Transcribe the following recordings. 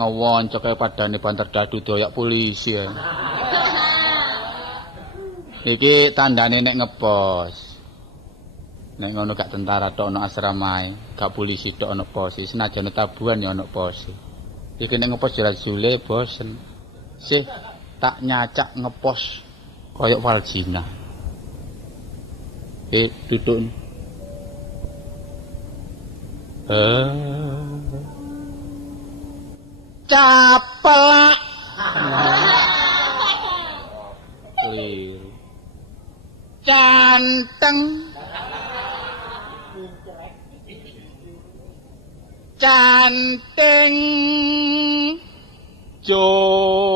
ngewon kaya padane banter dadu doyak polisi. Iki tandane nek ngepos. Nek ngono gak tentara tok ana asramae, gak polisi tok ana pos. Senajan tabuhan ya ana pos. Iki nek ngepos jelas jule bosen. Sih tak nyacak ngepos koyok Waljina. Duduk. Caplak. Keliru. Canteng. Canting. Joli.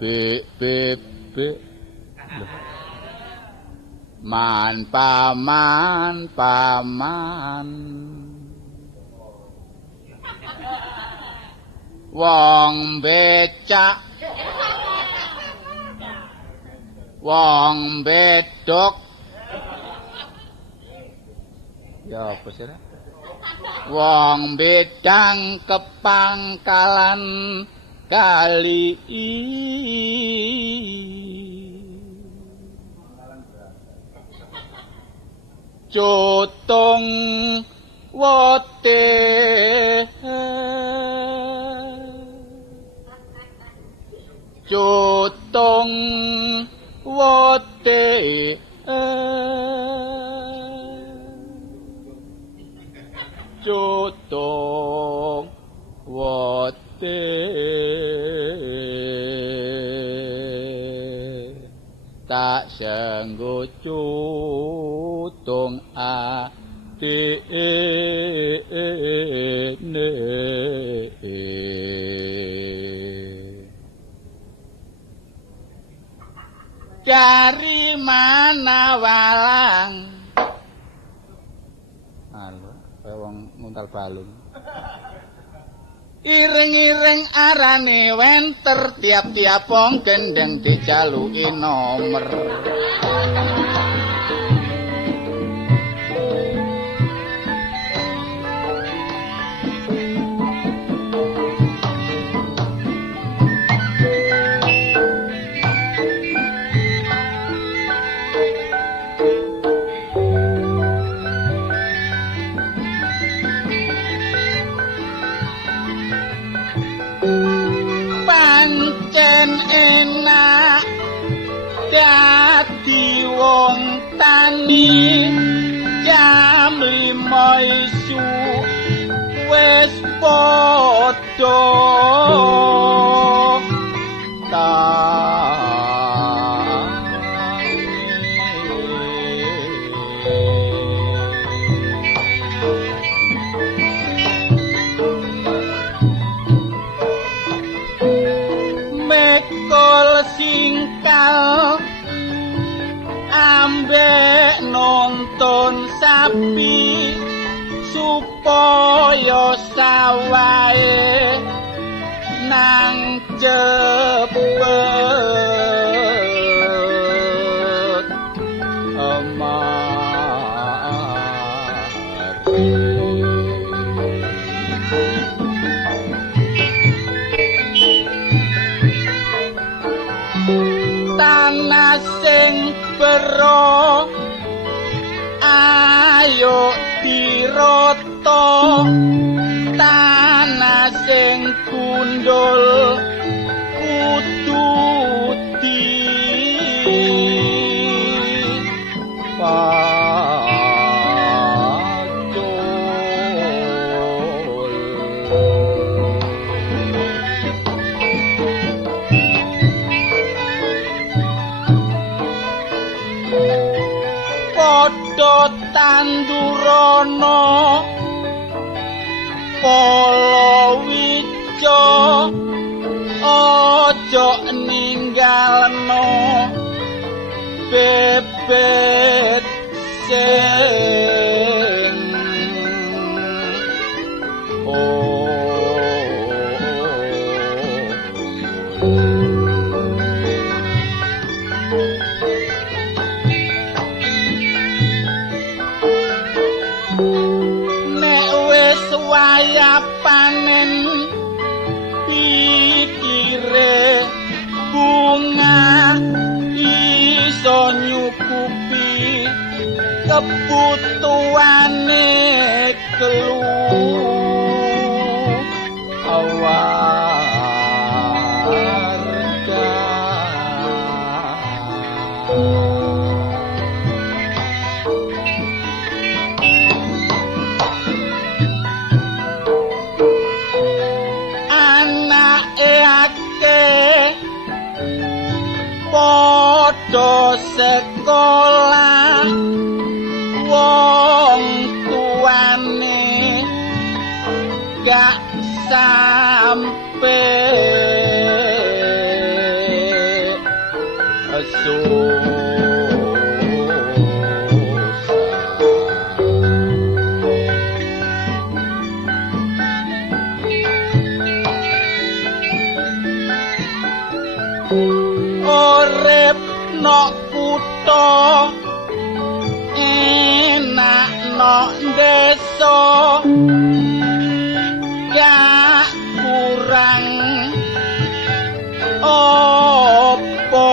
Be. Man paman. Wong becak. Wong bedok. Ya apa sih? Wong bedang kepangkalan kali Cutung wote Cutung wote Cutung wote tak senggo cutung atine dari mana walang halo kaya wong nguntal balung iring-iring arane wenter tiap-tiap wong gendeng dijaluki nomer enak dadi wong tani jam 5 isu wis padha singkal ambek nonton sapi supaya sawae nang cepet tanah sing bero ayo diroto tanah sing gundul kudu di Tandurana Palawica aja ninggalno bebet sing wayah panen pikire bunga iso nyukupi kebutuhane keluarga. Anake akeh padha sekolah wong tuane gak sampe urip nok kutha enak nok desa gak kurang opo.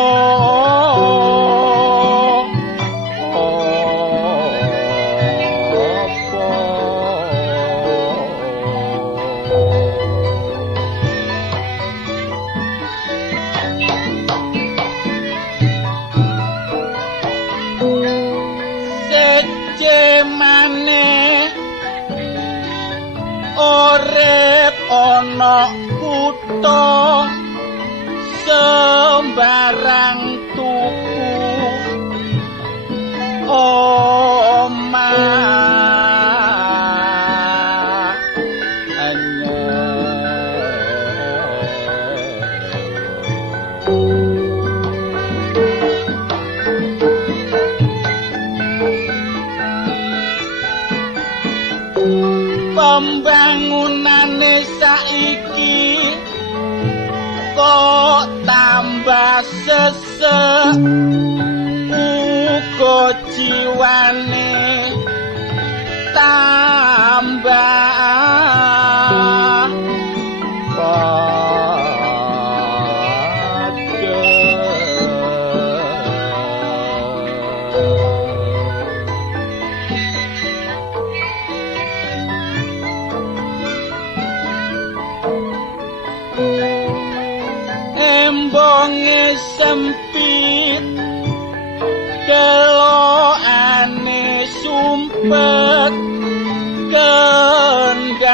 Urip ana kutha sembarang tuku omah pembangunane saiki kok tambah sesek uga jiwane tambah embonge sempit keloane sumpet kendaraan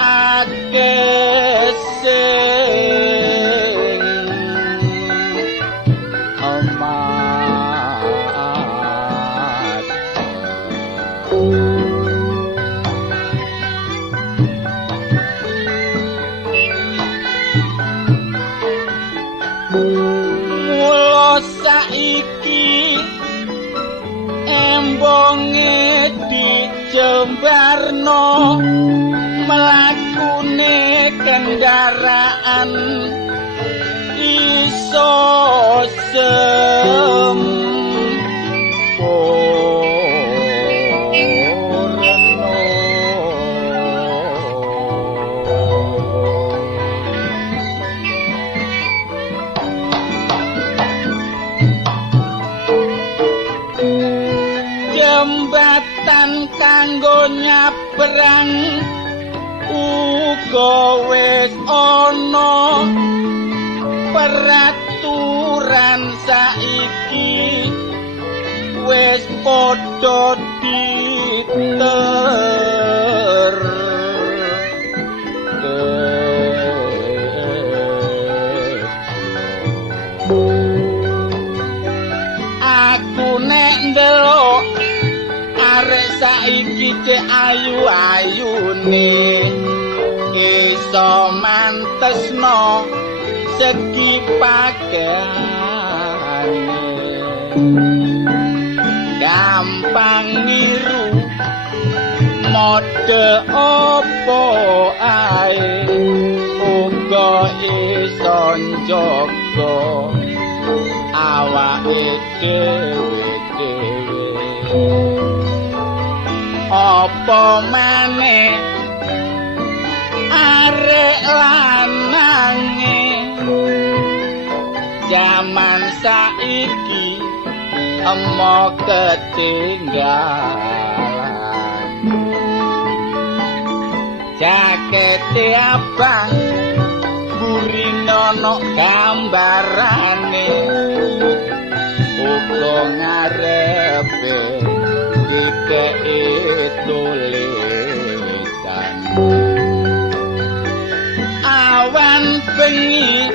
akeh sing amat mula saiki embonge dijembarno mlakune kendaraan iso jembatan kanggo nyabrang uga wis ana peraturan saiki wis padha diter aku nek ndelok arek saiki cek ayu-ayune iso mantesno segi pakaiane gampang niru mode opo ae uga iso njaga awake dhewe apa maneh arek lanange jaman saiki emo ketinggalan jakete abang burinono gambarane uga ngarepe dikei tulisan awan bengi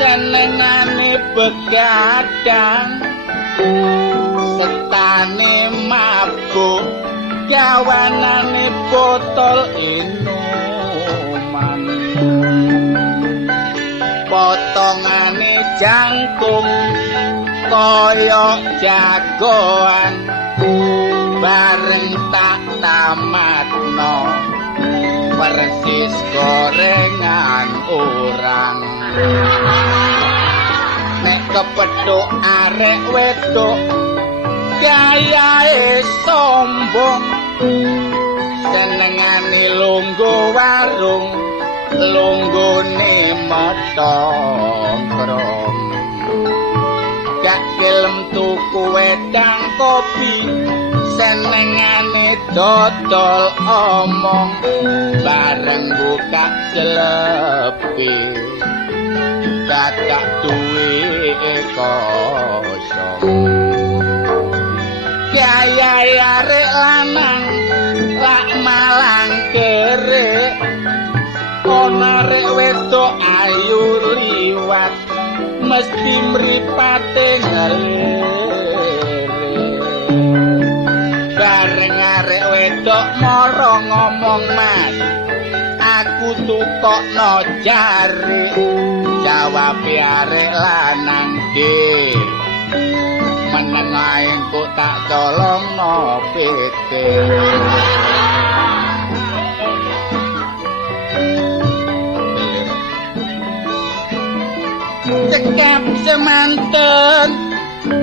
senengane begadang setane mabuk gawanane botol inuman potongane jangkung kaya jagoan bareng tak tamatno persis gorengan orang nek kepethuk arek wedok gayahe sombong senengane lungguh warung lunggune metongkrong gak gelem tuku wedang kopi senengane dodol omong bareng buka jelepi dadak duwe kosong gaya arek lanang lak malang kerek ana arek wedok ayu liwat mesti mripate ngelir bareng arek wedok mara ngomong mas aku tukokno jare jawab arek lanang de meneng ae engko tak colongno pete cekap semanten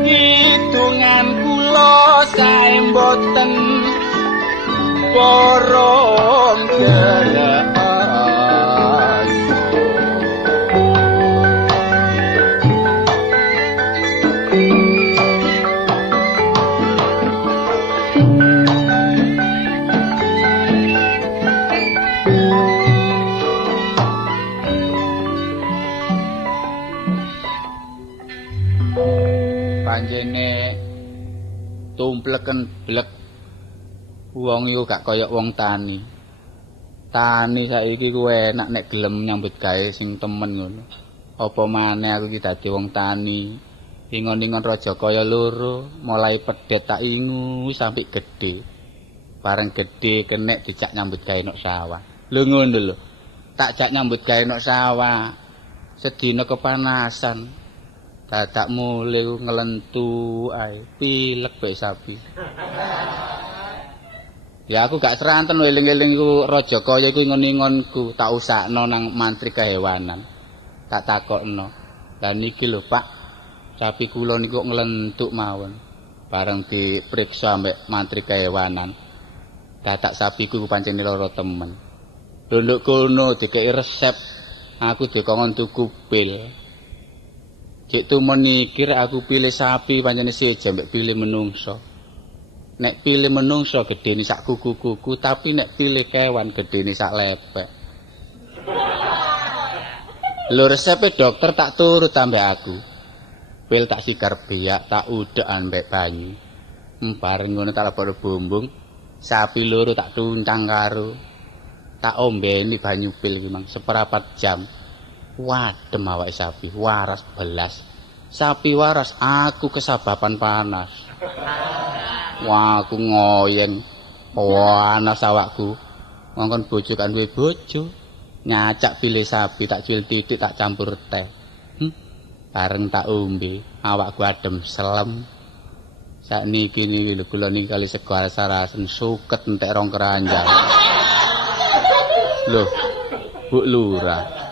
hitungan kula sae mboten borong gerak panjene tumpleken blek wong iku gak kaya wong tani saiki ku enak nek gelem nyambut gawe sing temen ngono apa maneh aku iki dadi wong tani ingon-ingon Rajakaya loro mulai pedhet tak ingu sampai gedhe bareng gedhe kenek dijak nyambut gawe nok sawah lho ngono lho tak jak nyambut gawe nok sawah sedina kepanasan dadak mulai ngelentu ae pilek bae sapi ya aku gak seranten eling-eling ku Rajakaya iku ingon-ingonku tak usakno nang mantri kehewanan tak takokno lah niki lho Pak sapi kula niku nglentuk mawon bareng dipriksa ambek mantri kehewanan dadak sapiku pancen lara temen lho nduk kono dikei resep aku dikongkon tuku pil Cek tumen iki rek aku pilih sapi pancene seje mbek pilih menungso. Nek pilih menungso gedene sak kuku-kuku, tapi nek pilih kewan gedene sak lepek. Lho resepe dokter tak turut ambek aku. Pil tak sigar biak, tak udek ambek banyu. Bareng ngono tak lebokno bumbung, sapi loro tak tuncang karo. Tak ombeni banyu pil iki mang seperapat jam. Wadem awake sapi, waras belas. Sapi waras, aku kesababan panas. Wah, aku ngoyeng. Panas awakku. Ngongkon bojo kan duwe bojo. Nyacak pilih sapi, tak jual titik, tak campur teh. Bareng tak umbi, awakku adem selem. Sakniki niki lho kula niki kali sego sarasen suket entek rong keranjang. Loh, Bu Lurah.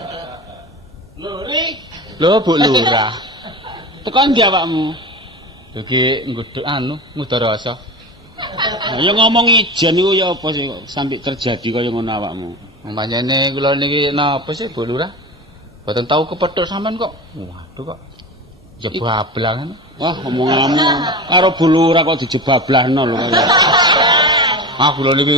Lho Bu Lurah. Tekan ndi awakmu? Iki nggodhok anu, Mudarasa. Ya ngomong ijen iku ya apa sih kok sampai terjadi kaya ngono awakmu. Pancene kula niki napa sih Bu Lurah? Mboten tau kepethuk sampean kok. Waduh kok jebablang. Wah, omonganmu karo Bu Lurah kok dijebablahno lho kaya. Kula niki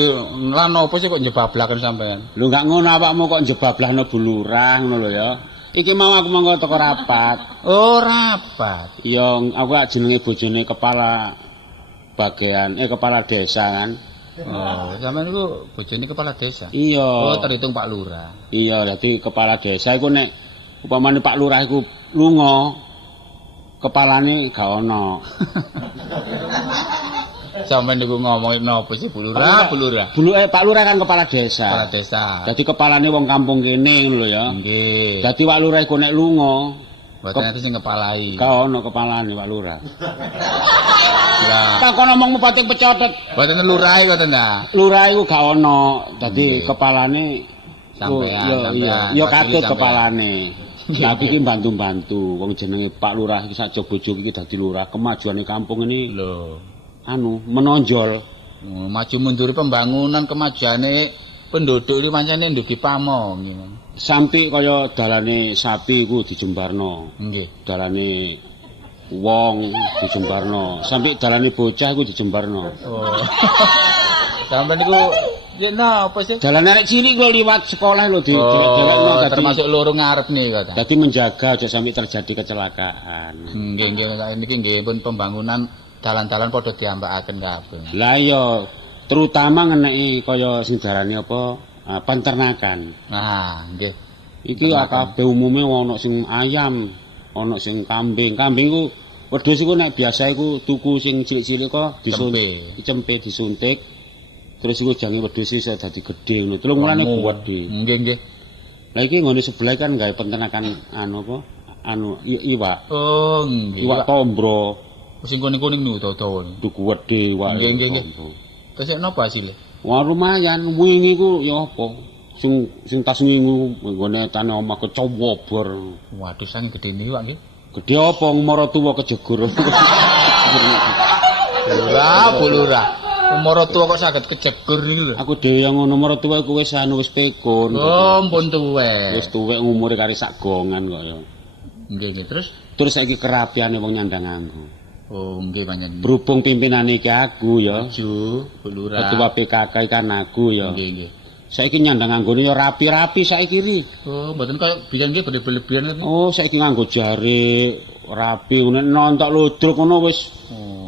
lan napa sih kok jebablaken sampean? Lho gak ngono awakmu kok jebablahno Bu Lurah ngono lho ya. Iki mau aku mangko teko rapat. Oh, rapat. Iya, aku gak jenenge bojone kepala kepala desa kan. Oh, sampean niku bojone kepala desa. Iya. Oh, terhitung Pak Lurah. Iya, dadi kepala desa iku nek upamane Pak Lurah iku lunga, kepalane gak ono. Sampeyan niku ngomongin napa sih Bu Lurah? Bu Lurah. Pak Lurah kan kepala desa. Kepala desa. Dadi kepalane wong kampung kene ngono lho ya. Nggih. Dadi Pak Lurah iku nek lunga, mboten nanti sing kepalai. gak ono kepalane Pak Lurah. Lah, Tak kon ngomongmu pating pecotet. mboten lurah ngoten ta. Lurah iku gak ono. Dadi kepalane Sampeyan, ya katut kepalane. Tapi iki bantu-bantu wong jenenge Pak Lurah iki sak bojo iki dadi lurah. Kemajuane kampung ini Lho, menonjol. maju mundur pembangunan kemajuane penduduk iki pancene ndugi pamong. Sampai kaya dalane sapi iku dijembarno. Nggih. Dalane wong dijembarno. Sampai dalane bocah iku dijembarno. Oh. Sampeyan niku yen napa sih? Dalane arek cilik kok liwat sekolah lho Oh, termasuk loro ngarep nih kok. Dadi menjaga aja sampai terjadi kecelakaan. Nggih, niki nggih pun pembangunan dalan-dalan padha diambakaken kabeh. Lah iya, terutama ngeneki kaya sing darane apa? Penternakan. Nah, nggih. Iki kabeh umume ana sing ayam, ana sing kambing. Kambing ku wedhus iku nek biasa iku tuku sing cilik-cilik kok dicempe disuntik. Terus iku jange wedhus iso dadi gedhe ngono. Telung mulane gedhe. Nggih, nggih. Lah iki ngene sebelah kan gawe penternakan iwak. Oh, nggih. Iwak tombro. Sing kuning-kuning niku dawa-dawa. Tuku wedhe iwak. Nggih, nggih. Terus napa hasilnya? Wah lumayan, wingi ku ya apa? Sing tas wingi nggone tane omah kecobor. Waduh, sange gedene iwak nggih. Gedhe apa ngmara tuwa kejegur. Lurah, Bu Lurah. Umur tua kok saged kejegur iki lho. Aku dhewe yang ngono umur tuwa iku wis pekun. Oh, ampun tuwek. Wis tuwek umure kari sak gongan kok ya. Nggih, terus Saiki kerapiane wong nyandang aku. oh, nggih panjenengan. Berhubung pimpinane iki aku ya. Ju, Bu Lurah. Ketua PKK kan aku ya. Nggih, nggih. Saiki nyandang anggone ya rapi-rapi saiki ri. Oh, mboten kaya biyen nggih berlebihan. Oh, saiki nganggo jari rapi ngene nontok ludruk ngono wis.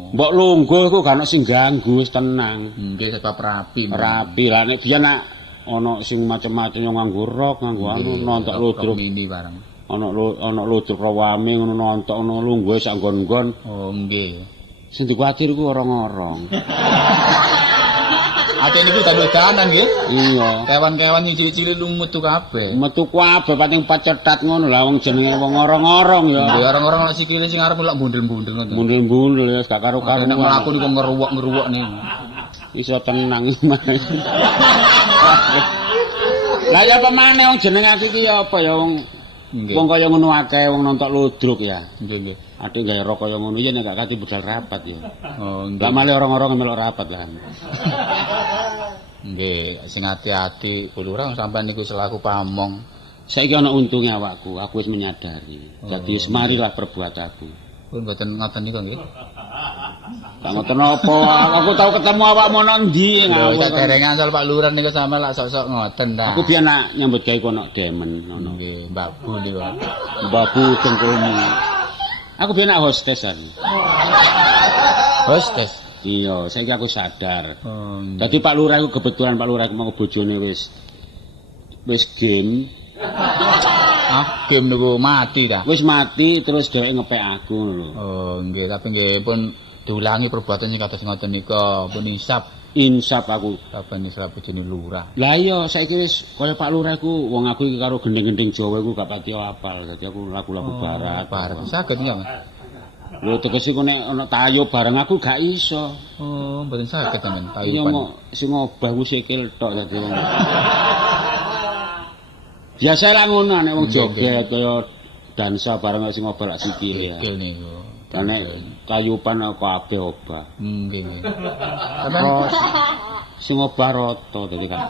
Mbok lungguh iku gak ono sing ganggu, wis tenang. Nggih, sebab rapi. Rapi lah nek biyen nak ana sing macam-macam yang nganggo rok, nganggo anu nontok ludruk. Mini barang. Ana ludruk rawame ngono nontok ono lungguh sak nggon-nggon. Oh, nggih. Sing dikuwatir iku orang-orang. Ate niku dadan nggih. Iya. Kewan-kewan sing cilik-cilik lu metu kabeh. Metu kabeh pating pacetat ngono lah wong jenenge wong orang-orang ya. Nggih, orang-orang lak sikile sing arep lak bundel-bundel ngono. Bundel-bundel ya gak karo-karo. Nek mlaku niku ngeruwok-ngeruwok niku. Iso tenang. Lah ya pemane wong jenenge aku iki ya apa ya wong wong kaya ngono akeh wong nontok ludruk ya. Nggih, nggih. Ade gawe rok kaya ngono ya nek gak kaki budal rapat ya. Oh, nggih. Lah malah orang-orang melok rapat lah. Nggih, sing ati-ati Bu Lurah sampean niku selaku pamong. Saiki ana untunge awakku, aku wis menyadari. Dadi wis marilah perbuatanku. Pun mboten ngoten niku nggih. Gak ngoten apa, aku tau ketemu awakmu nang ndi Lho, sak derengan asal Pak Lurah niku sampean lak sok-sok ngoten ta. Aku biyen nak nyambut gawe kono demen ngono. Nggih, Mbak Bu niku. Babu dengkulmu. Aku biyen nak hostesan. Hostes. Iya, saiki aku sadar. Oh, Dadi Pak Lurah iku kebetulan Pak Lurah mau bojone wis game. game niku mati ta. Wis mati terus dheweke ngepek aku lho. Oh, nggih, tapi nggih pun diulangi perbuatan sing kados ngoten nika pun Insap aku. Saben isra bojone lurah. Lah iya saiki wis kaya Pak Lurah iku wong aku iki karo gendeng-gendeng Jawa iku gak pati apal. Dadi aku lagu-lagu barat. Barat saged nggih, Mas? Lho tegese ku nek ana tayo bareng aku gak iso. Oh, mboten saged sampean Iya tayuban. mau sing obah ku sikil tok dadi wong. Biasa lah ngono nek wong joget kaya dansa bareng sing obah lak sikil ya. Sikil niku. Nek kayupan kabeh obah. Nggih nggih. Sing obah rata dadi kan.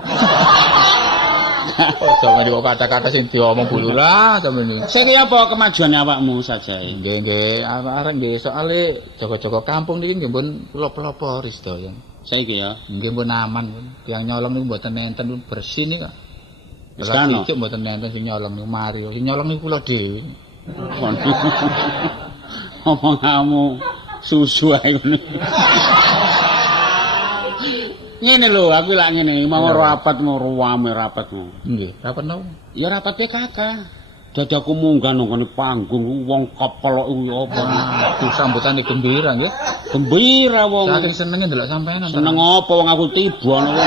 Sama di kata-kata sing diomong bulura sampeyan. Saiki apa kemajuan awakmu saja? Nggih nggih, arek nggih soalé jaga-jaga kampung niki nggih pun kula pelopori sedaya. Saiki ya. Nggih pun aman pun. Tiyang nyolong niku mboten nenten pun bersih niku. Wis kan. Iki mboten nenten sing nyolong niku mari. Sing nyolong niku kula dhewe. Omonganmu susu ae ngono. Ngene lho, aku lak ngene, mau rapatmu ruwame rapatmu. Nggih, rapat napa? Ya rapat PKK. Dadi aku munggah nang ngene panggung wong kepelok kuwi apa. Aduh, sambutane gembira nggih. Gembira wong. Saking senenge ndelok sampean. Seneng apa wong aku tiba ngono.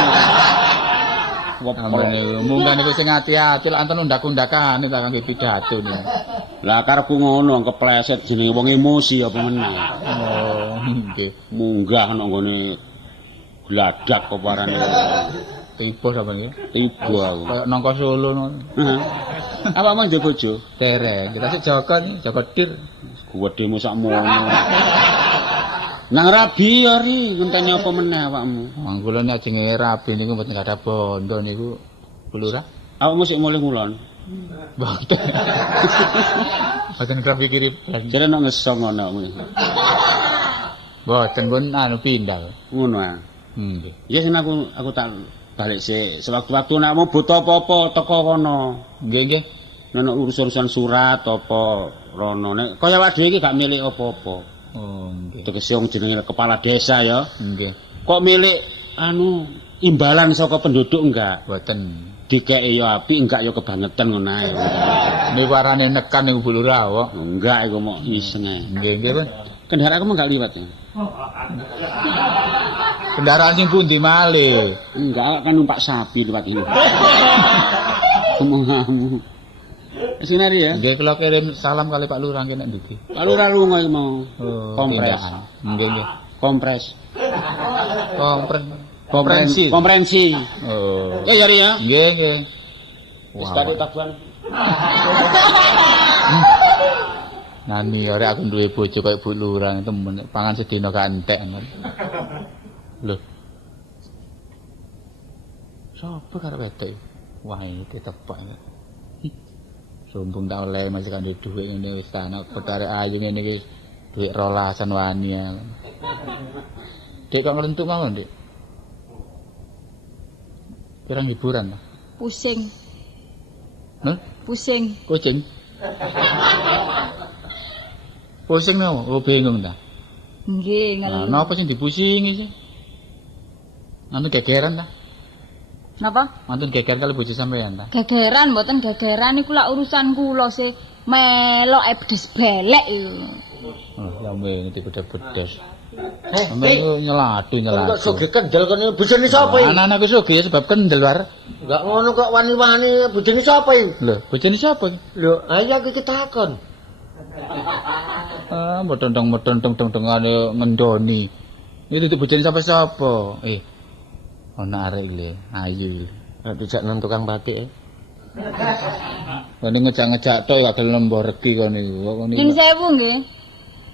Ampun niku, munggah niku sing ati-ati lak enten undak-undakane ta kangge pidato niku. Lah karepku ngono kepleset jenenge wong emosi apa meneh. Oh, nggih. Munggah nang ngene gladak apa arane. Tiba sampean nggih. Tiba aku. Kayak nangka Solo ngono. Heeh. Apa mau njuk bojo? Tereng, kita sik Joko nih, Joko Tir. Gedhemu sakmono. Nang rabi ya ri, ngenteni apa meneh awakmu? Kula nek ajenge rabi niku mboten gadah bondo niku. Lurah. Awakmu sik mulih ngulon. Mboten. Mboten rabi kiri. Jare nek ngesong ngono awakmu. Mboten pun anu pindah. Ngono ah. Nggih. Ya sen aku tak balik sik. Sewaktu-waktu nek mau butuh apa-apa teko kono. Nggih nggih. Nek urusan surat apa rono nek kaya awake dhewe iki gak milik apa-apa. Oh, nggih. Tegese wong jenenge kepala desa ya. Nggih. Kok milik imbalan saka penduduk enggak? Mboten. Dikeki ya apik enggak ya kebangetan ngono ae. Niku arane nekan niku Bu Lurah kok. Enggak iku mok iseng ae. Nggih nggih, Pak. Kendaraanku mah enggak liwat ya. Kendaraan sing pundi malih? Enggak kan numpak sapi liwat ini. Omonganmu. Sinari ya. Nggih kula kirim salam kali Pak Lurah kene ndiki. Pak Lurah lunga iki mau. Kompres. Nggih nggih. Kompres. Komprensi. Komprensi. Oh. Ya Yari ya. Nggih nggih. Wis tadi tabuhan. Nani ora aku duwe bojo kaya Bu Lurah temen pangan sedina gak entek. Lho. Sopo karep wetek? Wah, iki tepak. Sombong tak oleh masih kan dhuwit ngene wis ana perkara ayu ngene iki dhuwit 12an wani ya. Dek kok ngrentuk mawon, Dik? Pirang hiburan ta? Pusing. Hah? Pusing. Kucing. Pusing no, oh bingung ta? Nggih, Nah, ngelu. napa sing dipusingi sih? Anu gegeran ta? Napa? Mantun geger kali bojo sampean ta? Gegeran mboten gegeran niku lak urusan kula sih. Melok pedes belek iku. Oh, ya ngerti bedes-bedes. Sampeyan nyelatu. Kok sugih kendel kene bojone sapa iki? Anak-anakku sugih sebab kendel war. Enggak ngono kok wani-wani bojone sapa iki? Lho, bojone sapa? Lho, ayo aku iki takon. Ah, metentong-metentong-tengane ngendoni. Itu bojone sapa? Ana arek iki, ayu. Nek dijak nang tukang batik. Kene ngejak-ngejak tok gak gelem mboreki kene iku. Ning sewu nggih.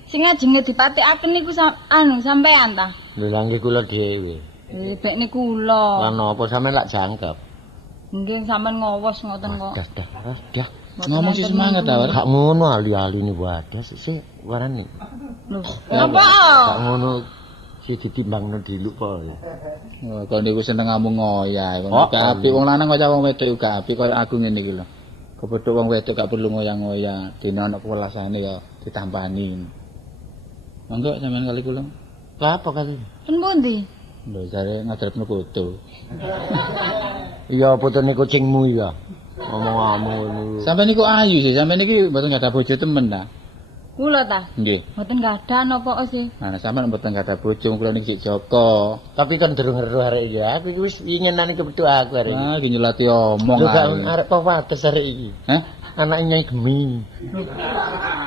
Sing ajenge dipatikaken niku sampean ta? Lho lha nggih kula dhewe. Bek niku kula. Lah napa sampean lak jangkep? Nggih sampean ngowos ngoten kok. Dah. Ngomong sih semangat ta, War. Gak ngono ali-ali ni wadah sik warani. Lho, napa? Gak ngono si ditimbangno diluk po. Oh, kok niku seneng ngomong ngoyah. Oh, Gak apik wong lanang kaya wong wedok gak apik kaya aku ngene iki lho. Kepethuk wong wedok gak perlu ngoyah-ngoyah. Dene ana welasane ya ditampani. Monggo sampean kali kula. Lah apa kali? Pun pundi? Lho jare ngadrepno foto. Iya fotone kucingmu ya. Ngomong-ngomong niku. Sampeyan niku ayu sih, sampeyan iki mboten gadah bojo temen ta? Kula ta? Nggih. Mboten gadah napa sih? Nah, sampeyan mboten gadah bojo, kula niki sik Joko. Tapi kan durung ero arek iki. Aku iki wis inginane kebetu aku arek iki. Ah, iki nyelati omong. Lho gak arek apa wates arek iki. Hah? Anake Nyai Gemi.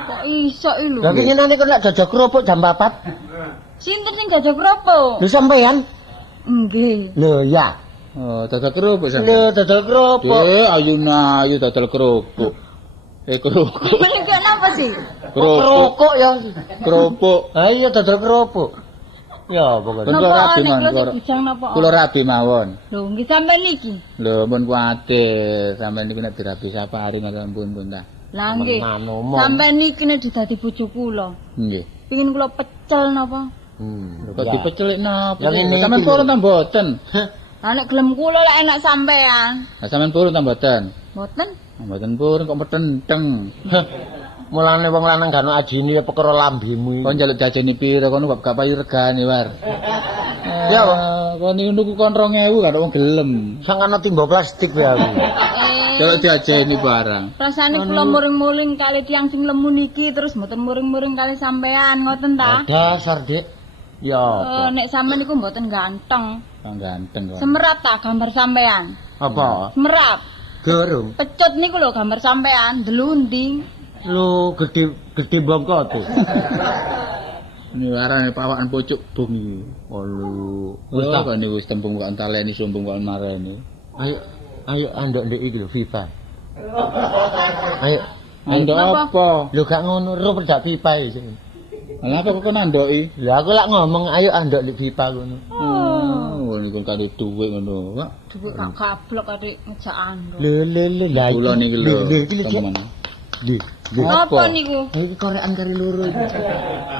Kok iso iki lho? Lah inginane kok lak jajak kerupuk jam 4. Sinten sing gajah kerupuk? Lho sampean? Nggih. Lho ya. Oh, dodol kerupuk sampeyan. Lho dodol kerupuk. Ayu dodol kerupuk. Kerupuk. Menika napa sih? Kerupuk ya. Kerupuk. Ha iya dodol kerupuk. Ya pokoknya. Kula rabi nek mawon. kula bujang napa? Kula rabi mawon. Lho, nggih sampean niki. Lho, mun kuwatir sampean niku nek dirabi sapari ngoten pun ta. Lah nggih. Menan omong. Sampean niki nek dadi bojo kula. Nggih. Pengin kula pecel napa? Kok dipecelik napa? Lah ngene iki Sampeyan purun ta mboten? Lah nek gelem kula lek enak sampean. Lah sampeyan purun ta mboten? Mboten. Mboten purun kok metenteng. Mulane wong lanang gak ono ajine ya perkara lambemu iki. Kon njaluk diajeni pira kono gak payu regane war. Ya, kon niku nuku kon 2000 gak wong gelem. Sang ana timba plastik ya aku. Njaluk diajeni barang. Rasane kula muring-muring kali tiyang sing lemu niki terus mboten muring-muring kali sampean ngoten ta? Dasar, Dik. Ya. Nek sampean niku mboten ganteng. Ganteng kok. Semerap ta gambar sampean? Apa? Semerap. Gerung. Pecut niku lho gambar sampean, delunding. Lho gede bongkote. Ini warane pawakan pucuk bung iki. Walu. Wis ta kok niku wis tembung kok entaleni sumbung kok mareni. Ayo andok ndek iki lho FIFA. Ayo. Andok apa? Lho gak ngono, ro pedak FIFA iki. Lah apa kok nandoki? Lah aku lak ngomong ayo andok ndek FIFA ngono. Oh, niku kali dhuwit ngono. Dhuwit gak gablok adik ngejak andok. Le lah. Kula niki lho. Iki lho. Temen. Apa niku? Iki korean kari loro iki.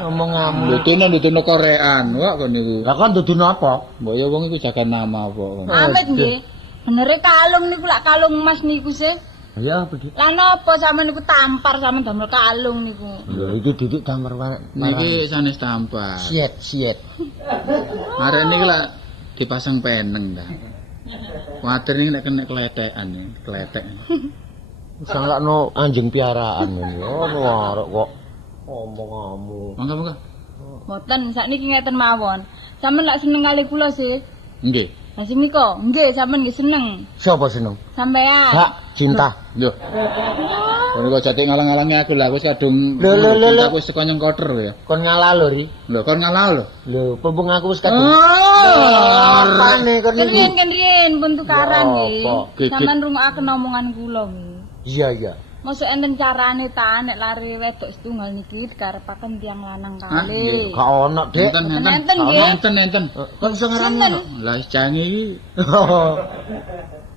Ngomong ngamu. Dudono korean, wak kok niku. Lah kon dudono apa? Mbok ya wong iku jaga nama apa. Amit nggih. Benere kalung niku lak kalung emas niku sih. Ya apa Dik? Lah napa sampean niku tampar sampean damel kalung niku? Lho iki didik damar Niki sanes tampar. Siet. Arek niki lak dipasang peneng ta. Kuwatir niki nek kena kletek. Salakno anjing piaraan ngene. Ono arek kok omong-omong. Monggo. Mboten sakniki ngeten mawon. Sampeyan lak seneng kali kula sih. Nggih. Lah sing nika, nggih sampeyan nggih seneng. Siapa seneng? Sampeyan. Hak cinta. Lho. Kon kok jati ngalang-alangi aku lah wis kadung. Lho. Aku wis sekonyong koter kowe ya. Kon ngalah lho ri. Lho kon ngalah lho. Lho, pembung aku wis kadung. Apane kon iki? Riyen pun tukaran nggih. Apa? Sampeyan rungokaken omongan kula nggih. Iya. Mosok enten carane ta nek lari wedok setunggal niki dikarepaken tiyang lanang kali. Gak ono, Dik. Enten nggih. Enten. Kon iso ngarani ngono. Lah jange iki.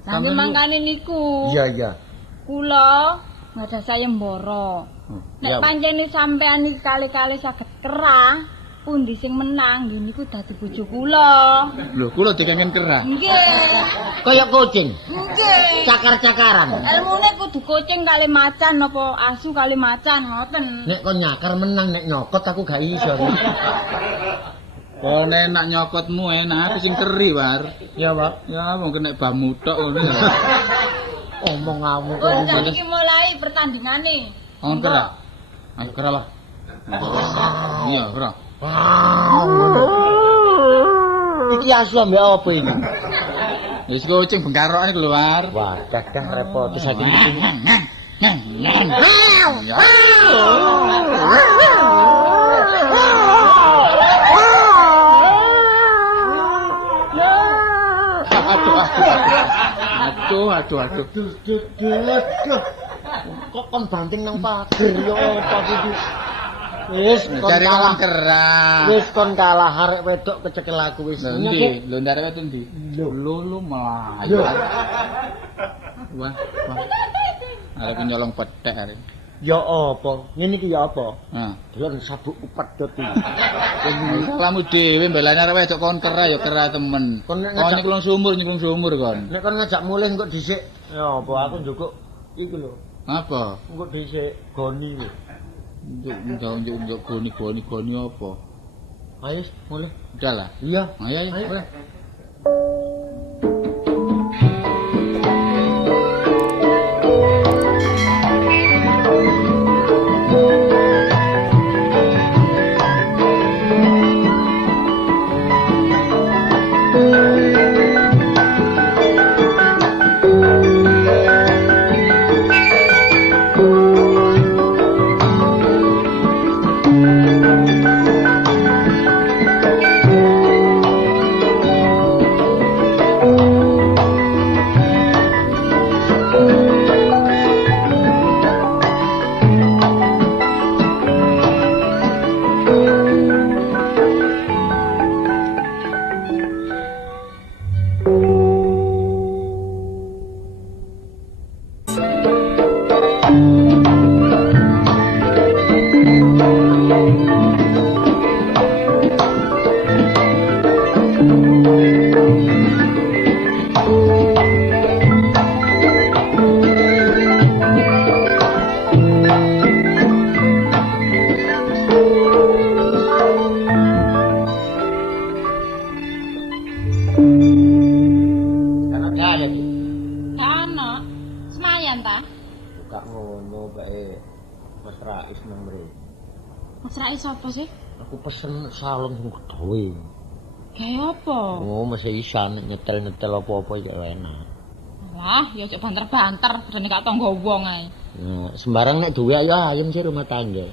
Nanti mangkane niku. Iya. Kula ngadah sayembara. Nek pancene sampean iki kali-kali saged kerah, pundi sing menang nggih niku dadi bojo kula. Lho, kula dikengen kerah. Nggih. Kayak kucing. Nggih. Cakar-cakaran. Elmune kudu kucing kali macan apa asu kali macan ngoten. Nek kon nyakar menang nek nyokot aku gak iso. Kon enak nyokotmu enak sing keri war. Ya, Pak. Ya mungkin nek bamu tok ngono. Omong ngamu Oh, iki mulai pertandingane. On kerah. Ayo kerah lah. Iya, kerah. Iki asu ambek apa iki? Wis kucing bengkarokane keluar. Wah, dah repot saking iki. Aduh. Kok kon banting nang pager yo apa iki? Wis kon Cari kalah. kawan kerah. Wis kon kalah arek wedok kecekel aku wis. Endi? Lho ndarep itu ndi? Lho melayu. Wah. Arep nyolong petek arek. Ya apa? Ngene iki ya apa? Nah, Delon sabukku pedhot iki. salahmu dhewe mbelane arek wedok kon kerah ya kerah temen. Kon nek Kon ngajak- nyuklung sumur kon. Nek kon ngajak mulih engko dhisik. Ya apa aku njukuk iku lho. Apa? Engko dhisik goni lho. Unjuk goni apa? Ayo mulih. Udah lah. Iya. Ayo. Boleh. ta? Gak ngono bae. Mas Rais nang mrene. Mas Rais sapa sih? Aku pesen salon sing gedhe. Gawe apa? Oh, mesti isan nyetel-nyetel apa-apa ya enak. Lah, ya cek banter-banter, berani gak tangga wong ae. Nah, sembarang nek duwe ayo ayem sih rumah tangga.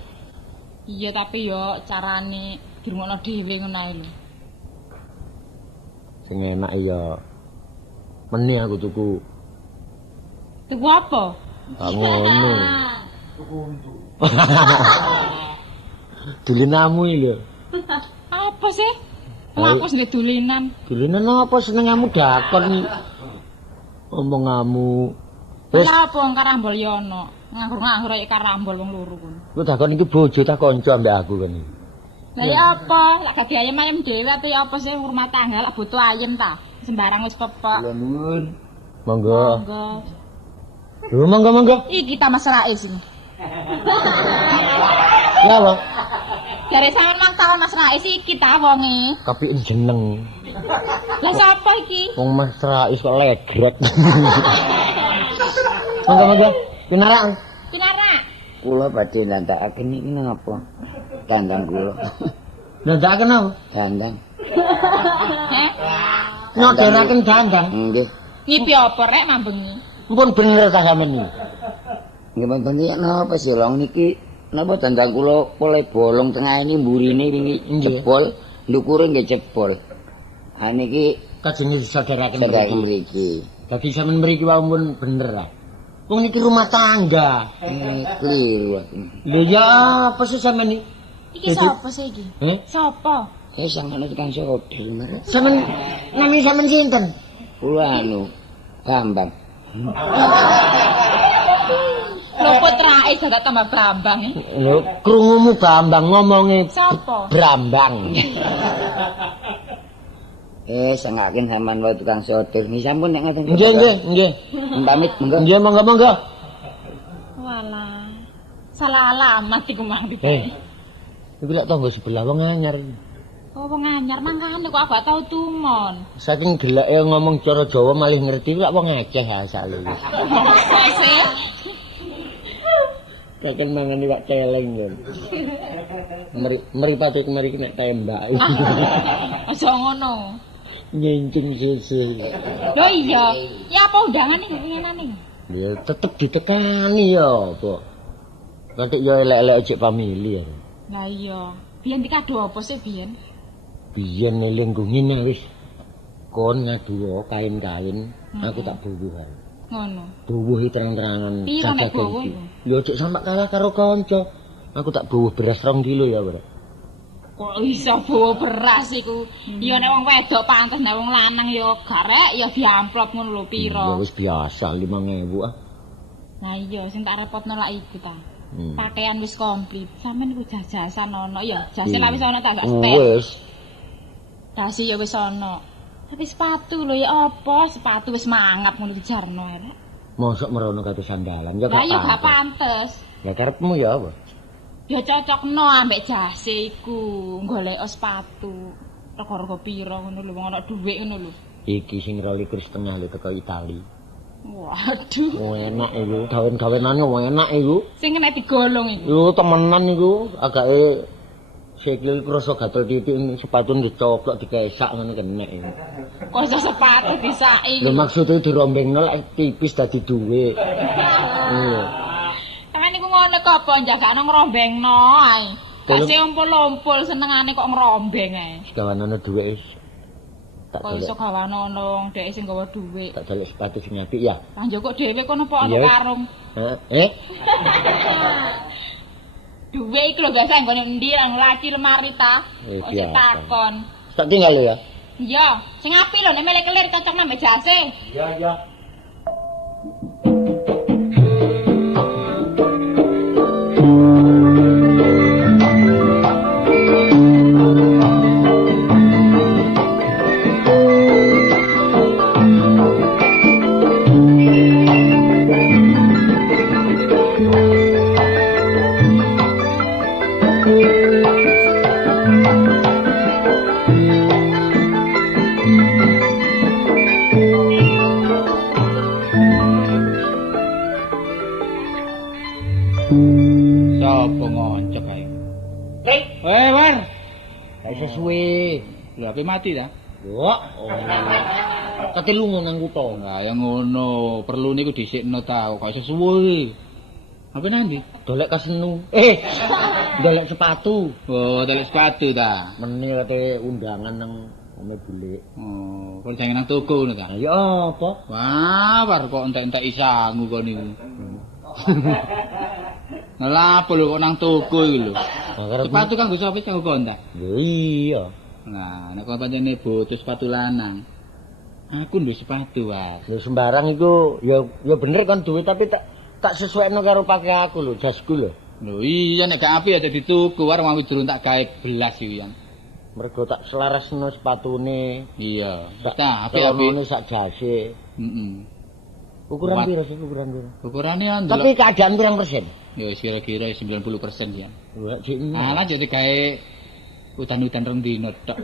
Iya, tapi yo carane dirungokno dhewe ngono ae lho. Sing enak ya. Meni aku tuku. Tuku apa? Gak ngono. Dulinamu iki lho. Apa sih? Aku wis ndek dulinan. Dulinan apa senengamu dakon? Omongamu. Wis Lah apa wong karambol yo ono. Nganggur-nganggur kaya karambol wong loro kono. ku dakon iki bojo ta kanca ambek aku kan iki. Lah ya apa? Lak gadi ayam dhewe apa ya apa sih rumah tangga lak butuh ayam ta? Sembarang wis pepek. Kula nuwun. Monggo. Monggo. Lho monggo. Iki ta Mas Rais iki. Ya, Bang. Jare sampean mang tahu Mas Rais iki ta wonge. Kapik jeneng. Lah sapa iki? Wong Mas Rais kok legrek. Monggo. Pinarak. Pinara. Kula badhe nandhakaken iki napa? Dandang kula. Nandhakaken apa? Dandang. Heh. Nyoderaken dandang. Nggih. Ngipi apa rek mambengi? Mpun bener ta sampean iki? Nggih mboten iki napa sih long niki napa dandang kula oleh bolong tengah ini mburine wingi Nggih. jebol, ndukure nggih jebol. Ha niki Kajenge disadaraken sedaya mriki. mriki. Dadi sampean mriki wae pun bener ah. Wong niki rumah tangga. Kliru. Lho ya apa sih sampean iki? Iki sapa sih iki? Heh? Sapa? Saya sangat tukang sodel merek. Sampean nami sampean sinten? Kula anu Bambang. Lho putrake gak tambah brambang. Lho krungumu Bambang ngomonge Sapa? Brambang. Sangaken sampean wae tukang sodel. Niki sampun nek ngoten. Nggih. Pamit monggo. Nggih monggo. Walah. Salah alamat iku mang iki. Iki lak tangga sebelah wong anyar iki. Oh wong anyar mangkane kok aku gak tau tumon. Saking geleke ngomong cara Jawa malih ngerti lak wong Aceh asale. Sih. Kaken mangane wak celeng kan. Mripate kemari nek tembak. Aja ngono. Nyincing sese. Lho iya. Ya apa undangan iki ngenane? Ya tetep ditekani ya apa. Nanti ya elek-elek ojek famili ya. Lah iya. Biyen dikado apa sih biyen? Biyen eling ngene wis. Kon ngadu kain-kain, aku tak buwuh ae. Ngono. Buwuhi terang-terangan. Piro nek jagat buwuh iki. iku? Ya ojek sampe kalah karo kanca. Aku tak buwuh beras 2 kilo ya, Bro. Kok iso bawa beras iku? Ya nek wong wedok pantes nek wong lanang ya gak rek ya diamplop ngono lho Ya piro. wis biasa 5.000 ah. Nah iya sing tak repotno lak iku ta. Hmm. Pakaian wis komplit. Sampeyan iku jajasan ono ya. Jase lah wis ono tak gak Wis. Dasi ya wis ono. Tapi sepatu lho ya apa? Sepatu wis mangap ngono dijarno rek. Mosok merono karo sandalan ya Lah ya gak gak pantes. pantes. Ya karepmu ya apa? Ya cocokno ambek jase iku, golek sepatu. Rego-rego piro ngono lho, wong ana dhuwit ngono lho. Iki sing 2,5 lho teko Itali. Waduh, Oh enak iku, gawen-gawenane enak iku. sing kena digolong iku. Yo temenan iku, agake sikil krasa gatel titik sepatu dicoplok dikesak ngono kenek iku. Kok iso sepatu disaki. Lho maksude dirombengno lek tipis dadi dhuwit. Iya. Sampeyan niku ngono kok apa njagakno ngrombengno ae. Kasih ompol-ompol senengane kok ngrombeng ae. Gawanane dhuwit wis. Tak Kok iso golek, gawano dhek sing gawa dhuwit. tak golek sepatu sing apik ya. Lah njoko dhewe kono apa ana Iya, wis. karung. Eh? Dhuwit iku lho biasa nggone endi lan laci lemari ta. Kok sik biasa. takon. Tak tinggal ya. Iya, sing apik lho nek melek kelir cocok nang jase. Iya. ngoncok ae. Rik, War. gak iso suwe. Lho HP mati ta? Yo, kate lunga nang kutho. Lah ya ngono, perlu niku dhisikno ta, kok iso suwe. Apa nanti? Dolek kasenu. Dolek sepatu. Oh, dolek sepatu ta. Meni kate undangan nang ome bule. Oh, kok jangan nang toko ngono ta? Ya apa? Wah, war kok entek-entek isangu kok niku. Lah apa lho kok nang toko iku lho. Sepatu kanggo sapa kanggo kon ta? Iya. Nah, nek kon pancene butuh sepatu lanang. Aku duwe sepatu, Mas. Lho sembarang iku ya bener kan duwe tapi tak sesuaikno karo pakai aku lho, jasku lho. Lho iya nek gak apik aja dituku war wong durung tak gawe belas iki yan. Mergo tak selarasno sepatune. Iya. Tak apik ngono sak jase. Heeh. Ukuran piro sih ukuran piro? Ukurane an. Tapi keadaan pirang persen? Ya kira-kira 90% ya. Wah, cik. Alah jadi gawe udan-udan rong dino tok.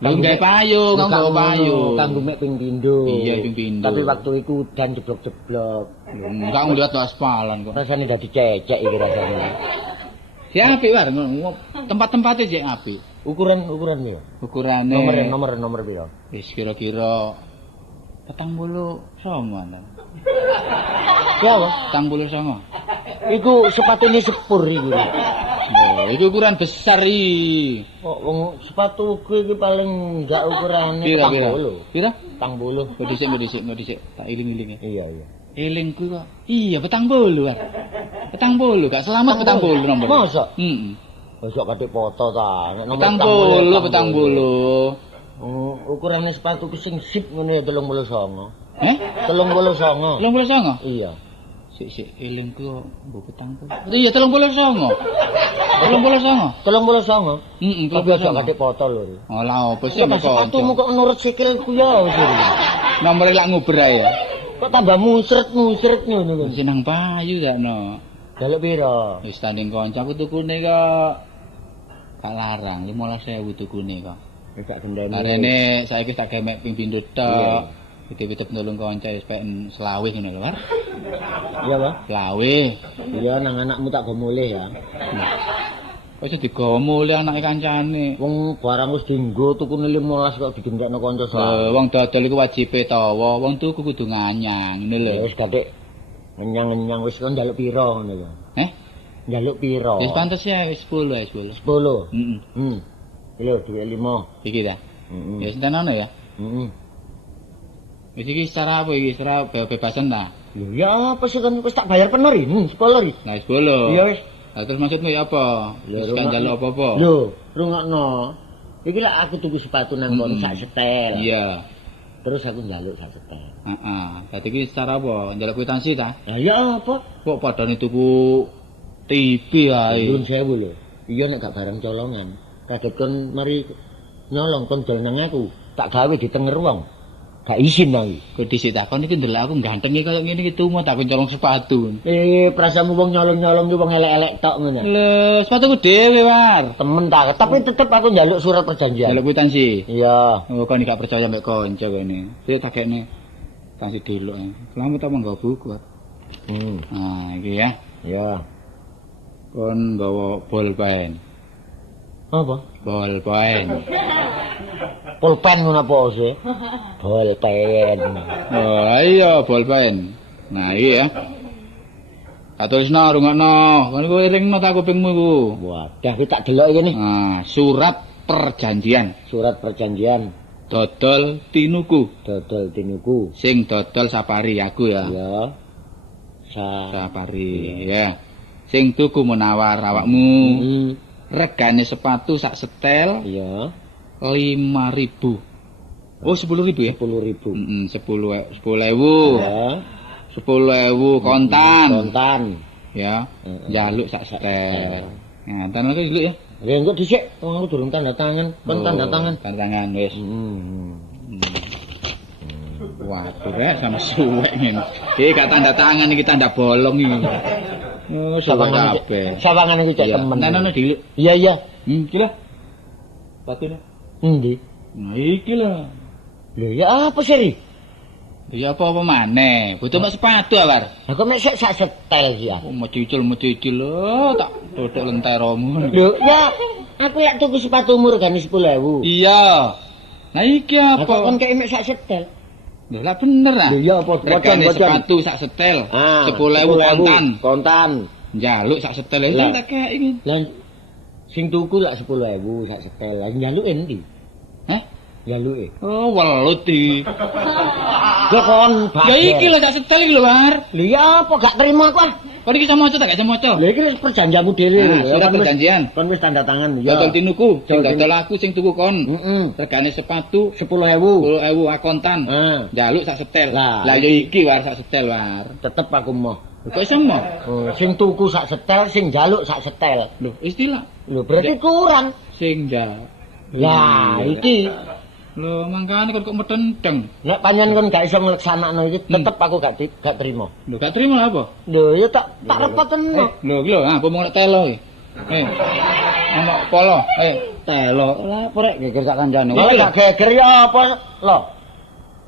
Lu gawe payung, kanggo payung. Kanggo mek ping pindho. Iya, ping pindho. Tapi waktu iku udan jeblok-jeblok. Enggak ngeliat aspalan kok. Rasane dadi cecek iki rasane. Ya apik war, tempat-tempate jek apik. Ukuran piro? Ukurane Nomor piro? wis kira-kira 49 ana. Ya apa? 49. Iku sepatune sepur iku. Oh, itu ukuran besar iki. Kok wong sepatuku iki paling enggak ukurane Pira? 40. Kok dhisik, tak iling-iling. Iya. Elingku kok. Iya, 40 kan. 40, gak selamat 40 nomor. Masa? Heeh. Besok kadek foto ta. Nek nomor 40. Ukurane sepatuku sing sip ngene 39. 39. 39? Iya. Sik elingku mbok 40. Iya 39. 39. 39? Heeh, Tapi aja kadek foto lho. Oh, lah opo sih Kok sepatumu kok nurut sikilku ya. Nomor lak nguber ae ya. Kok tambah musret ngono lho. Seneng payu dakno. Dalek piro? Wis tanding kancaku tukune kok gak larang 15.000 tukune kok. Wis tak gendeni. Karene saiki tak gawe mek ping pindho tok. Dititip nulung kanca wis peken selawih ngono lho, War. Iya, Pak. Selawih. Iya, nang anakmu tak go mulih ya. Kok iso digomo le anake kancane. Wong barang wis dienggo tukune 15 kok digendekno kanca selawih. Wong dodol iku wajibe tawa, wong tuku kudu nganyang, ngene lho. Wis kadek ngenyang wis kon njaluk piro ngono lho. Njaluk piro? Wis pantes ya wis 10 ya 10. 10. Heeh. Lho, duwe 5. Iki ta. Heeh. Ya sentenono ya. Heeh. Wis iki secara apa iki? Secara bebasan ta? Lho ya apa sih kan wis tak bayar penuh ri? 10 ri. Nah, 10. Iya wis. Lah terus maksudmu ya apa? Wis kan njaluk apa-apa? Lho, rungokno. Iki lek aku tuku sepatu nang kono sak setel. Iya. Terus aku njaluk sak setel. Heeh. Dadi iki secara apa? Njaluk kwitansi ta? Lah ya apa? Kok padane tuku TV ae. Nuwun sewu lho. Iya nek gak barang colongan. Kaget kon mari nyolong kon dol nang aku. Tak gawe ditenger wong. Gak izin lagi. Kok dhisik takon iki ndelok aku ganteng iki kaya ngene iki tumo tak colong sepatu. Prasamu wong nyolong-nyolong ki wong elek-elek tok ngono. Lho, sepatuku dhewe, War. Temen tak, tapi tetep aku njaluk surat perjanjian. Njaluk kwitansi. Iya. Oh, kon gak percaya mbek kanca kene. Sik tak kene. Kwitansi delok. Selamat apa nggawa buku? Nah, iki ya. Iya. Kon nggawa bolpen. Apa? Bolpen. Pulpen ngono apa sih? Bolpen. Oh, iya bolpen. Nah, iki ya. Katulisno rungokno. Kon ku elingno ta kupingmu iku. Wadah iki tak delok iki nih. Nah, surat perjanjian. Surat perjanjian. Dodol tinuku. Dodol tinuku. Sing dodol Sapari aku ya. Iya. Sapari ya. Sing tuku Munawar awakmu. Regane sepatu sak setel. Iya. 5.000. Oh 10.000 ya? 10.000. 10.000. Ya. 10.000 kontan. Kontan. Ya. Njaluk sak setel. Nah, tangan iki dulu ya. Ya engko dhisik, wong aku durung tanda tangan. Kon tanda tangan. Tanda tangan wis. Waduh rek sama suwek ngene. Iki gak tanda tangan iki tanda bolong iki. Oh, sawangan kabeh. Sawangan iki cek temen. Nenono dulu. Iya iya. Iki lho. Patine. Endi? Nah iki lho. Lho ya apa sih? Ya apa maneh? Butuh mek sepatu War. Lah kok mek sak setel iki ya. Oh, mecicil tak dodok lenteramu. Lho, ya aku lek tuku sepatumu regane 10.000. Iya. Nah iki apa? Kok kon kek mek sak setel? Lho lah bener ah. Lho iya apa Regane sepatu sak setel. 10.000 kontan. Njaluk sak setel iki tak kek iki. Lah sing tuku lak 10.000 sak setel. Lah njaluk endi? Hah? Njaluke. Oh, welut iki. Lho kon Ya iki lho sak setel iki lho, War. Lho ya apa gak terima aku ah. Kon iki iso maca tak gak iso maca? Lha iki perjanjianmu dhewe. Surat perjanjian. Kon wis tanda tangan ya. Dodol tinuku, sing dodol aku sing tuku kon. Regane sepatu 10.000. 10.000 akontan. Njaluk sak setel. Lah ya iki War sak setel, War. Tetep aku moh. Kok iso moh? Oh, sing tuku sak setel, sing njaluk sak setel. Lho, istilah. Lho berarti kurang. Sing njaluk. Lah iki Lho, mangkane kok medendeng. nek panjenengan kon gak iso ngleksanakno iki tetep aku gak terima. Lho, gak terima lah apa? Lho ya tak repotno. Lho, iki lho, apa mau telo iki? Ono polo, telo. Lah, apa rek geger sak kancane. Lah gak geger ya apa lho.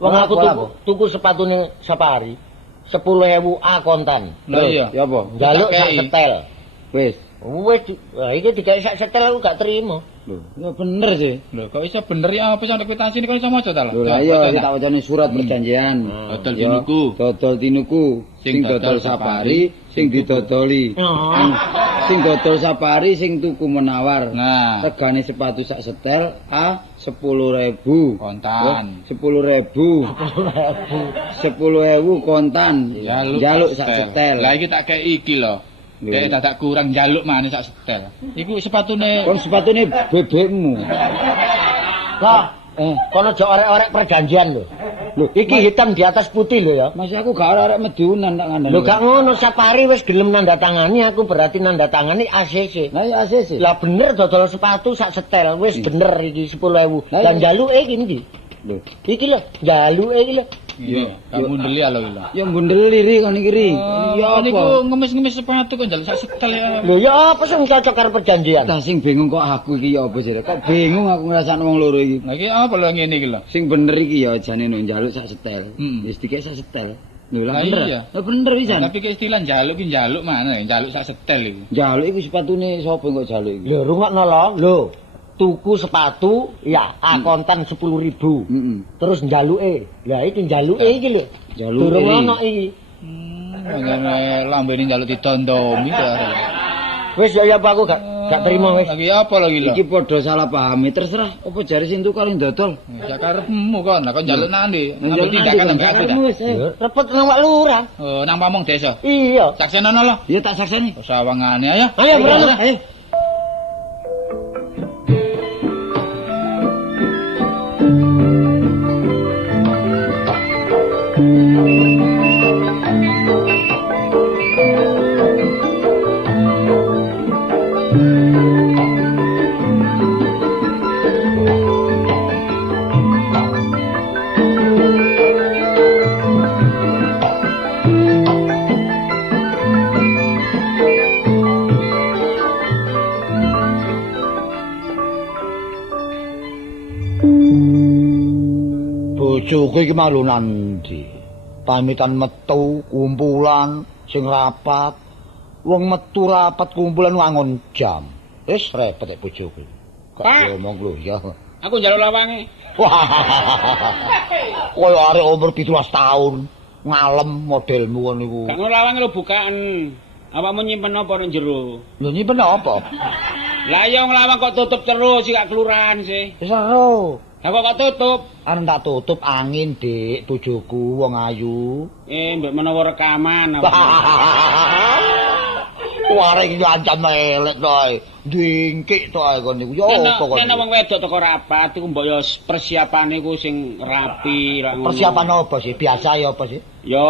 Wong aku tuku sepatune Sapari 10.000 akontan. Lho iya, ya apa? Njaluk sak setel. Wis. Wis, iki digawe sak setel aku gak terima. Lho, ya bener sih. Lho, kok iso bener ya apa sing kwitansi iki kok iso maca ta lho? Lho iya tak wacane surat perjanjian. Dodol tinuku. Dodol tinuku. Sing dodol Sapari, sing didodoli. Sing dodol Sapari sing tuku menawar. Nah, regane sepatu sak setel 10.000 kontan. 10.000 kontan. Njaluk sak setel. Lah iki tak kei iki lho. Dek dadak kurang njaluk maneh sak setel. Iku sepatune. Kon sepatune bebekmu. Lah, kono aja orek-orek perjanjian lho. Lho, iki hitam di atas putih lho ya. Mas aku gak arek medunan tak ngandani. Lho gak ngono, Sapari wis gelem nanda tangani, aku berarti nanda tangani ACC. Lah ya ACC. Lah bener dodol sepatu sak setel, wis bener iki 10.000. Dan njaluke iki ndi? Lho, iki lho, njaluke iki lho. Iya, kamu ndeli lho lho. Ya mbundeli ri kon iki ri. Ya niku ngemis-ngemis sepatu kok njaluk sak setel ya. Lho ya apa sing cocok karo perjanjian? Lah sing bingung kok aku iki ya apa sih? Kok bingung aku ngrasakno wong loro iki. Lah iki apa lho ngene iki lho. Sing bener iki ya jane no njaluk sak setel. Wis dikek sak setel. Lho lah bener. Iya. Lah bener pisan. Tapi ke istilah njaluk ki njaluk mana? Njaluk sak setel iku. Njaluk iku sepatune sapa kok njaluk iki? Lho rungokno lho. Lho. Tuku sepatu ya akontan 10.000. Terus njaluke. Lah iki njaluke iki lho. Njaluke. Durung ono iki. Ngene lambene njaluk ditondomi to. Wis ya apa aku gak terima wis. Lagi apa lagi lho? Iki padha salah pahami, terserah apa jare sing tuku karo dodol. Ya karepmu kon. Lah kok njaluk nang ndi? Ngambil tindakan nang aku dah. Repot nang Pak Lurah. Oh, nang pamong desa. Iya. Saksenono lho. Ya tak sakseni. Sawangane ayo. Ayo berono. Ayo. Bojoku iki malu nanti. Pamitan metu kumpulan sing rapat. Wong metu rapat kumpulan wangun jam. Wis repot nek bojoku. Kok ngomong lho ya. Aku njaluk lawange. Koyo arek umur 17 tahun. Ngalem modelmu ngono niku. Gak ngono lawange lho bukaan. Awakmu nyimpen apa ning jero? Lho nyimpen apa? Lah ya nglawang kok tutup terus sih gak kelurahan sih. Wis ero. Lah kok tutup? Arep tak tutup angin, Dik, bojoku wong ayu. Mbek menawa rekaman apa. Wah, iki lancam elek to. Dingkik to kon niku. Ya apa kok. Nek wong wedok teko rapat iku mbok ya persiapane iku sing rapi ra ngono. Persiapan apa sih? Biasa ya apa sih? Ya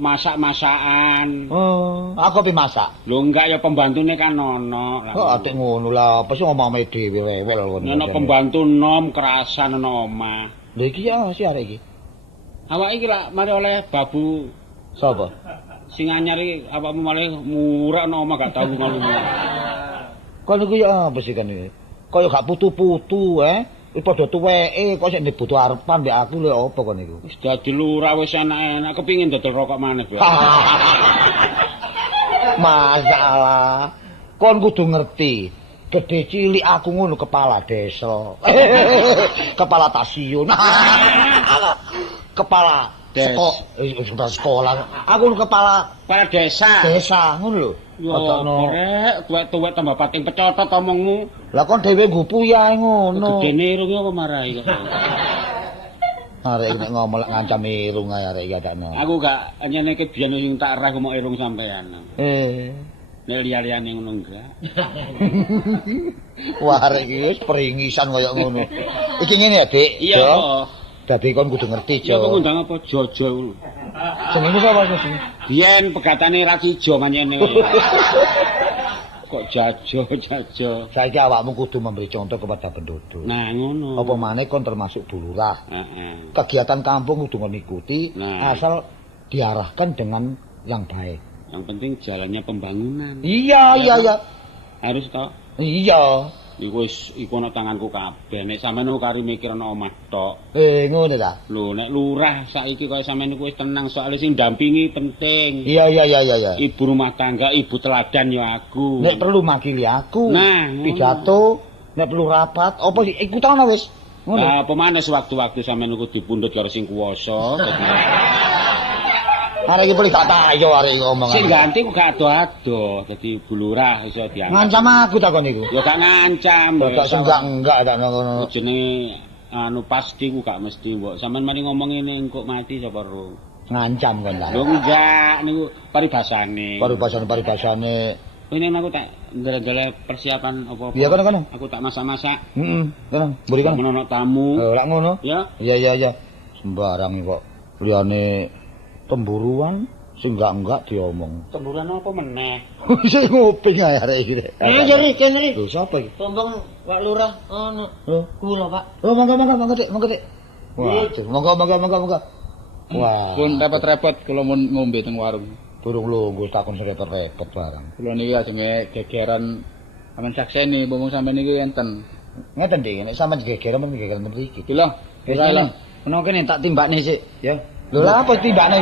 masak-masakan. Oh, aku pi masak. Lho enggak ya pembantune kan ono. Kok atik ngono lah, apa sih ngomongme dhewe wewel ngono. Ono pembantu nom kerasan ono omah. Lha iki ya si arek iki. Awak iki lak mari oleh babu Sapa? sing anyar iki awakmu malah murah ono omah gak tau ngono. Kon iku ya apa sih kan iki? Kaya gak putu-putu, padha tuweke kok sik butuh arepan mbek aku lho apa kon niku. Wis dadi lurah wis enak-enak kepingin dodol rokok maneh, Bro. Masalah. Kon kudu ngerti. Gede cilik aku ngono kepala desa. Kepala stasiun. Kepala sekolah. Aku kepala desa. Desa ngono lho. Yo, rek, tuwek tambah pating pecotot omongmu. Lah kon dhewe nggupu ya ngono. Gedene irunge apa marahi kok. Arek nek ngomong lek ngancam irung ae arek iki adakno. Aku gak nyene iki biyen sing tak rah ngomong irung sampean. Nek liya-liyane ngono enggak. Wah arek iki wis peringisan kaya ngono. Iki ngene ya, Dik. Iya. Dadi kon kudu ngerti, Jo. Ya kok ngundang apa Jojo ngono. Jenenge sapa sih? Biyen pegatane Rakijo manyene. Kok jajo. Saiki awakmu kudu memberi contoh kepada penduduk. Nah, ngono. Apa maneh kon termasuk bulurah. Heeh. Kegiatan kampung kudu ngikuti asal diarahkan dengan yang baik. Yang penting jalannya pembangunan. Iya. Harus toh. Iya. Iku wis iku ana tanganku kabeh. Nek sampean kari mikir ana omah tok. Ngono ta. Lho, nek lurah saiki kaya sampean niku wis tenang soalnya sing dampingi penting. Iya. Ibu rumah tangga, ibu teladan ya aku. Nek perlu makili aku. Nah, pidato, nek perlu rapat, apa sih ikutan wis. Ngono. Lah, pemane sewaktu-waktu sampean niku dipundhut karo sing kuwasa. Arek iki boleh gak tayo arek iki ngomong. Sing ganti ku gak ado-ado, dadi bulurah iso diangkat. Ngancam aku takon niku. Ya gak ngancam. Kok enggak tak ngono. Jenenge pasti ku gak mesti mbok. Sampeyan mari ngomong ngene engko mati sapa ro. Ngancam kan ta. Lho enggak niku paribasane. Paribasane. Ini aku tak ndele persiapan apa-apa. Iya kono. Aku tak masak-masak. Kono. Mburi kono. Menono tamu. Lak ngono. Ya. Iya. Sembarang kok. Liyane temburuan sing enggak diomong. Temburuan apa meneh? Sing nguping ae arek iki. Jare kene. Lho sapa iki? Tombong Pak Lurah ono. Kula, Pak. Oh, monggo Dik. Wah, monggo. Wah. Pun repot-repot kula mun ngombe teng warung. Burung lungguh takon repot-repot barang. Kula niki ajenge gegeran amen sakseni mumpung sampeyan niki enten. Ngeten Dik, nek sampeyan gegeran men gegeran mriki. Lho, ora lho. Menawa kene tak timbakne sik, ya. Lho lha apa timbakne?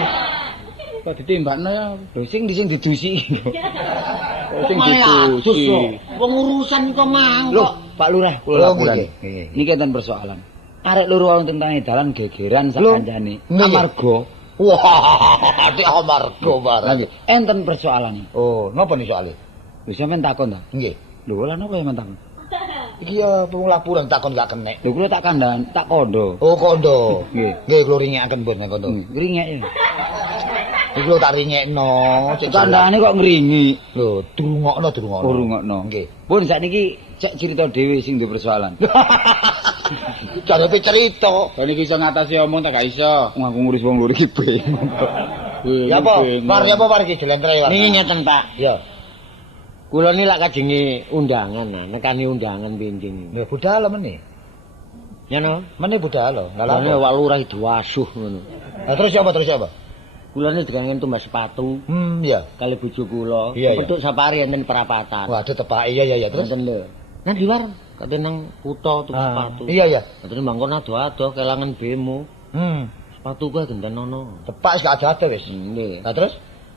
Kok ditimbakno ya? Lho sing didusi. Sing didusi. Wong urusan kok mang Lho, kok. Pak Lurah, kula laporan. Niki enten persoalan. Arek loro wonten tengah dalan gegeran sak kancane. Amarga wah, ati amarga barang. Enten persoalan. Oh, napa nih soalé? Wis sampean takon ta? Nggih. Lho lha napa sampean takon? Iki ya wong laporan takon gak kenek. Lho kula tak kandhan, tak kondo. Oh, kondo. Nggih. Kula ringekaken pun kondo. Ngringek ya. Iki lho tak ringekno. Kandhane kok ngringi. Lho, durungokno. Oh, rungokno. Nggih. Pun sakniki cek cerita dhewe sing duwe persoalan. Jarepe cerita. Kok niki iso ngatasi omong tak gak iso. Aku ngurus wong loro iki bingung. Ya apa? Par iki jelentre wae. Niki ngeten, Pak. Ya. Kula ni lak kajenge undangan, nekani undangan pinjing. Lho budal meneh. Ya no, Meneh budal. Lah lha wak lurah diwasuh ngono. Lah terus apa? Kula ni dikangen tumbas sepatu. Ya. Kali bojo kula. Iya, Petuk safari enten perapatan. Waduh tepake iya terus. Enten lho. Nang di war, kate nang kutha tuku sepatu. Iya. Terus mangkon ado-ado kelangan bemo. Sepatu kuwi genten ono. Tepak wis gak ada wis. Nggih. Lah terus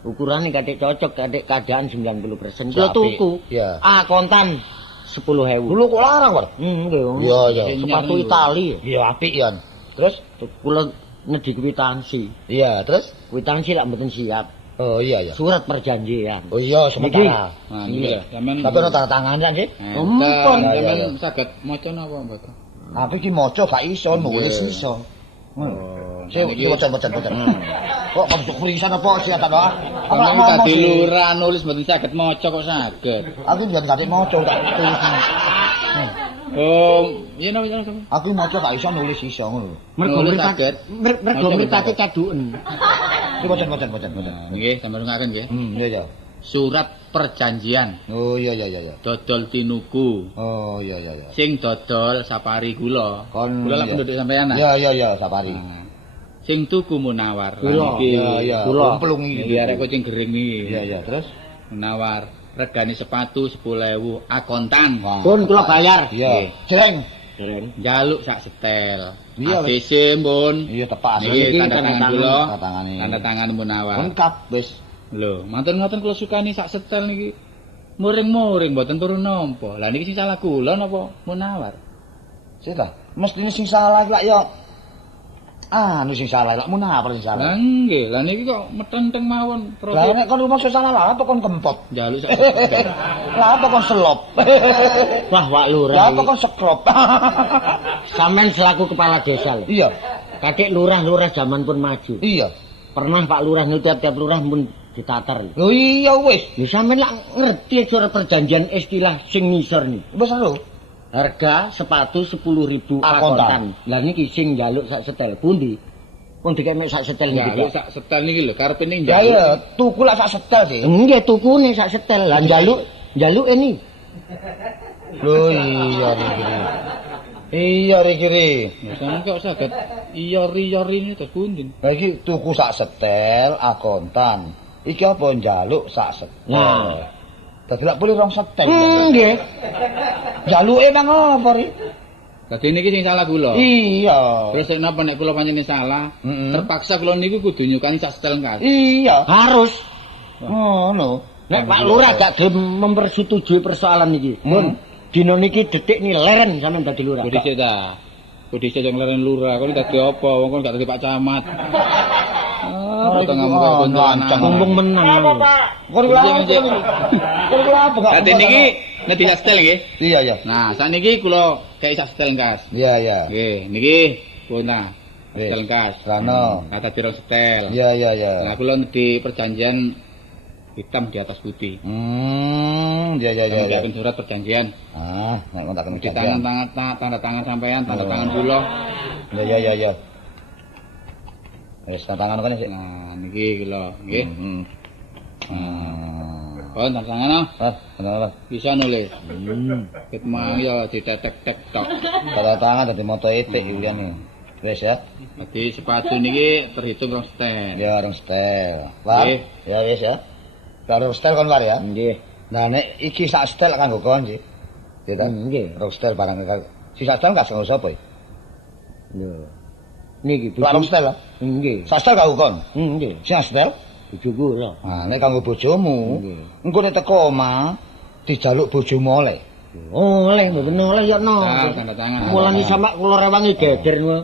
Ukurane kadek cocok, kadek keadaan 90%. Kula tuku. Iya. Kontan 10.000. Dulu kok larang, War? Nggih. Iya. Sepatu Itali. Iya, apik ya. Terus kula nedhi kwitansi. Iya, terus kwitansi lak mboten siap. Oh iya. Surat perjanjian. Oh iya, sementara. Nah, iya. Sampeyan tapi ana tanda tangan kan sih? Mumpun sampeyan saged maca napa mboten? Aku iki maca gak iso, nulis iso. Sing maca. Kok kabeh kurisan apa sih ta, Pak? Sampeyan tadi lurah nulis mboten saged maca kok saged. Aku mboten gak maca tak tulis. Oh, iya no. Aku maca gak iso nulis iso ngono. Mergo mripate kaduken. Iki maca. Nggih, sampeyan ngaken nggih. Iya. Surat perjanjian. Oh iya. Dodol tinuku. Oh iya. Sing dodol sapari kula. Kula lak penduduk sampeyan. Iya, sapari. Sing tuku Munawar. Iya. Kumplung iki. Arek kucing gering iki. Iya, terus Munawar. Regane sepatu 10.000 akontan. Pun kula bayar. Iya. Jreng. Dereng. Njaluk sak setel. Iya, ACC mbun. Iya tepak Niki tanda tangan kula. Tanda tangan Munawar. Lengkap wis. Lho, mantun ngoten kula sukani sak setel niki. Muring-muring mboten turun nampa. Lah niki sing salah kula napa Munawar? Sita, mestine sing salah iku lak yo sing salah lak Munawar sing salah. Lah nggih, lah niki kok metenteng mawon. Lah nek kon rumangsa salah lah apa kon kempot? Njaluk sak setel. Lah apa kon selop? Wah, Wak Lurah. Lah apa kon sekrop? Sampeyan selaku kepala desa lho. Iya. Kakek lurah-lurah zaman pun maju. Iya. Pernah Pak Lurah tiap-tiap lurah pun ditatar lho. Lho iya wis. Lho sampeyan lak ngerti surat perjanjian istilah sing ngisor nih. Wis lho. Harga sepatu 10.000 Akontan. akontan. Lah niki sing njaluk sak setel pundi? Pun dikene sak setel niki. Njaluk sak setel niki lho karepe ning Ya njaluk. iya, tuku lak sak setel sih. Nggih tukune sak setel. Lah njaluk ini. Lho iya iki. Iya iki. Sampeyan kok saged iyori-iyori ini terus pundi? Lah iki tuku sak setel akontan. Iki apa njaluk sak setel. Nah. Dadi lak boleh rong setel. Nggih. Njaluke nang apa ri? Dadi niki sing salah kula. Iya. Terus nek napa nek kula panjenengan salah, terpaksa kula niku kudu nyukani sak setel kas. Iya. Harus. Ngono. Nek Pak Lurah gak gelem mempersetujui persoalan niki. Mun dina niki detik ni leren sampean dadi lurah. Kudu sik ta. Kudu sik yang leren lurah, kok dadi apa? Wong kon gak dadi Pak Camat. Potong ngomong karo Mumpung menang. Apa, Pak? Kon apa gak? Dadi niki nek tidak setel nggih. Iya, iya. Nah, sakniki kula kei sak setel kas. Iya, iya. Nggih, niki pun setel kas. Rano. Kata piro setel. Iya, iya, iya. Nah, kula di perjanjian hitam di atas putih. Iya, iya, iya. Kami surat perjanjian. Nek kon tak Di tangan tanda tangan sampean, tanda tangan kula. Iya, iya, iya. Wis tanda tangan kene sik. Nah, niki kula, nggih. Oh, tanda tangan ah. Bener. Bisa nulis. Ket mang ya ditetek-tek tok. Tanda tangan dadi moto etik iki. Wis ya. Dadi sepatu niki terhitung rong setel. Ya, rong setel. War. Nggih. Ya wis ya. Karo setel kon war ya. Nggih. Nah nek iki sak setel kanggo kon iki. Ya ta? Nggih. Rong setel barang si sak setel gak sanggo sapa iki? Lho. Niki Rong setel. Nggih. Sak setel kanggo kon. Nggih. Si sak setel? Bojoku lho. Nah, nek kanggo bojomu, engko nek teko omah dijaluk bojomu oleh. Oleh mboten oleh ya no. Tanda tangan. Mulane sampe kula rewangi geger niku.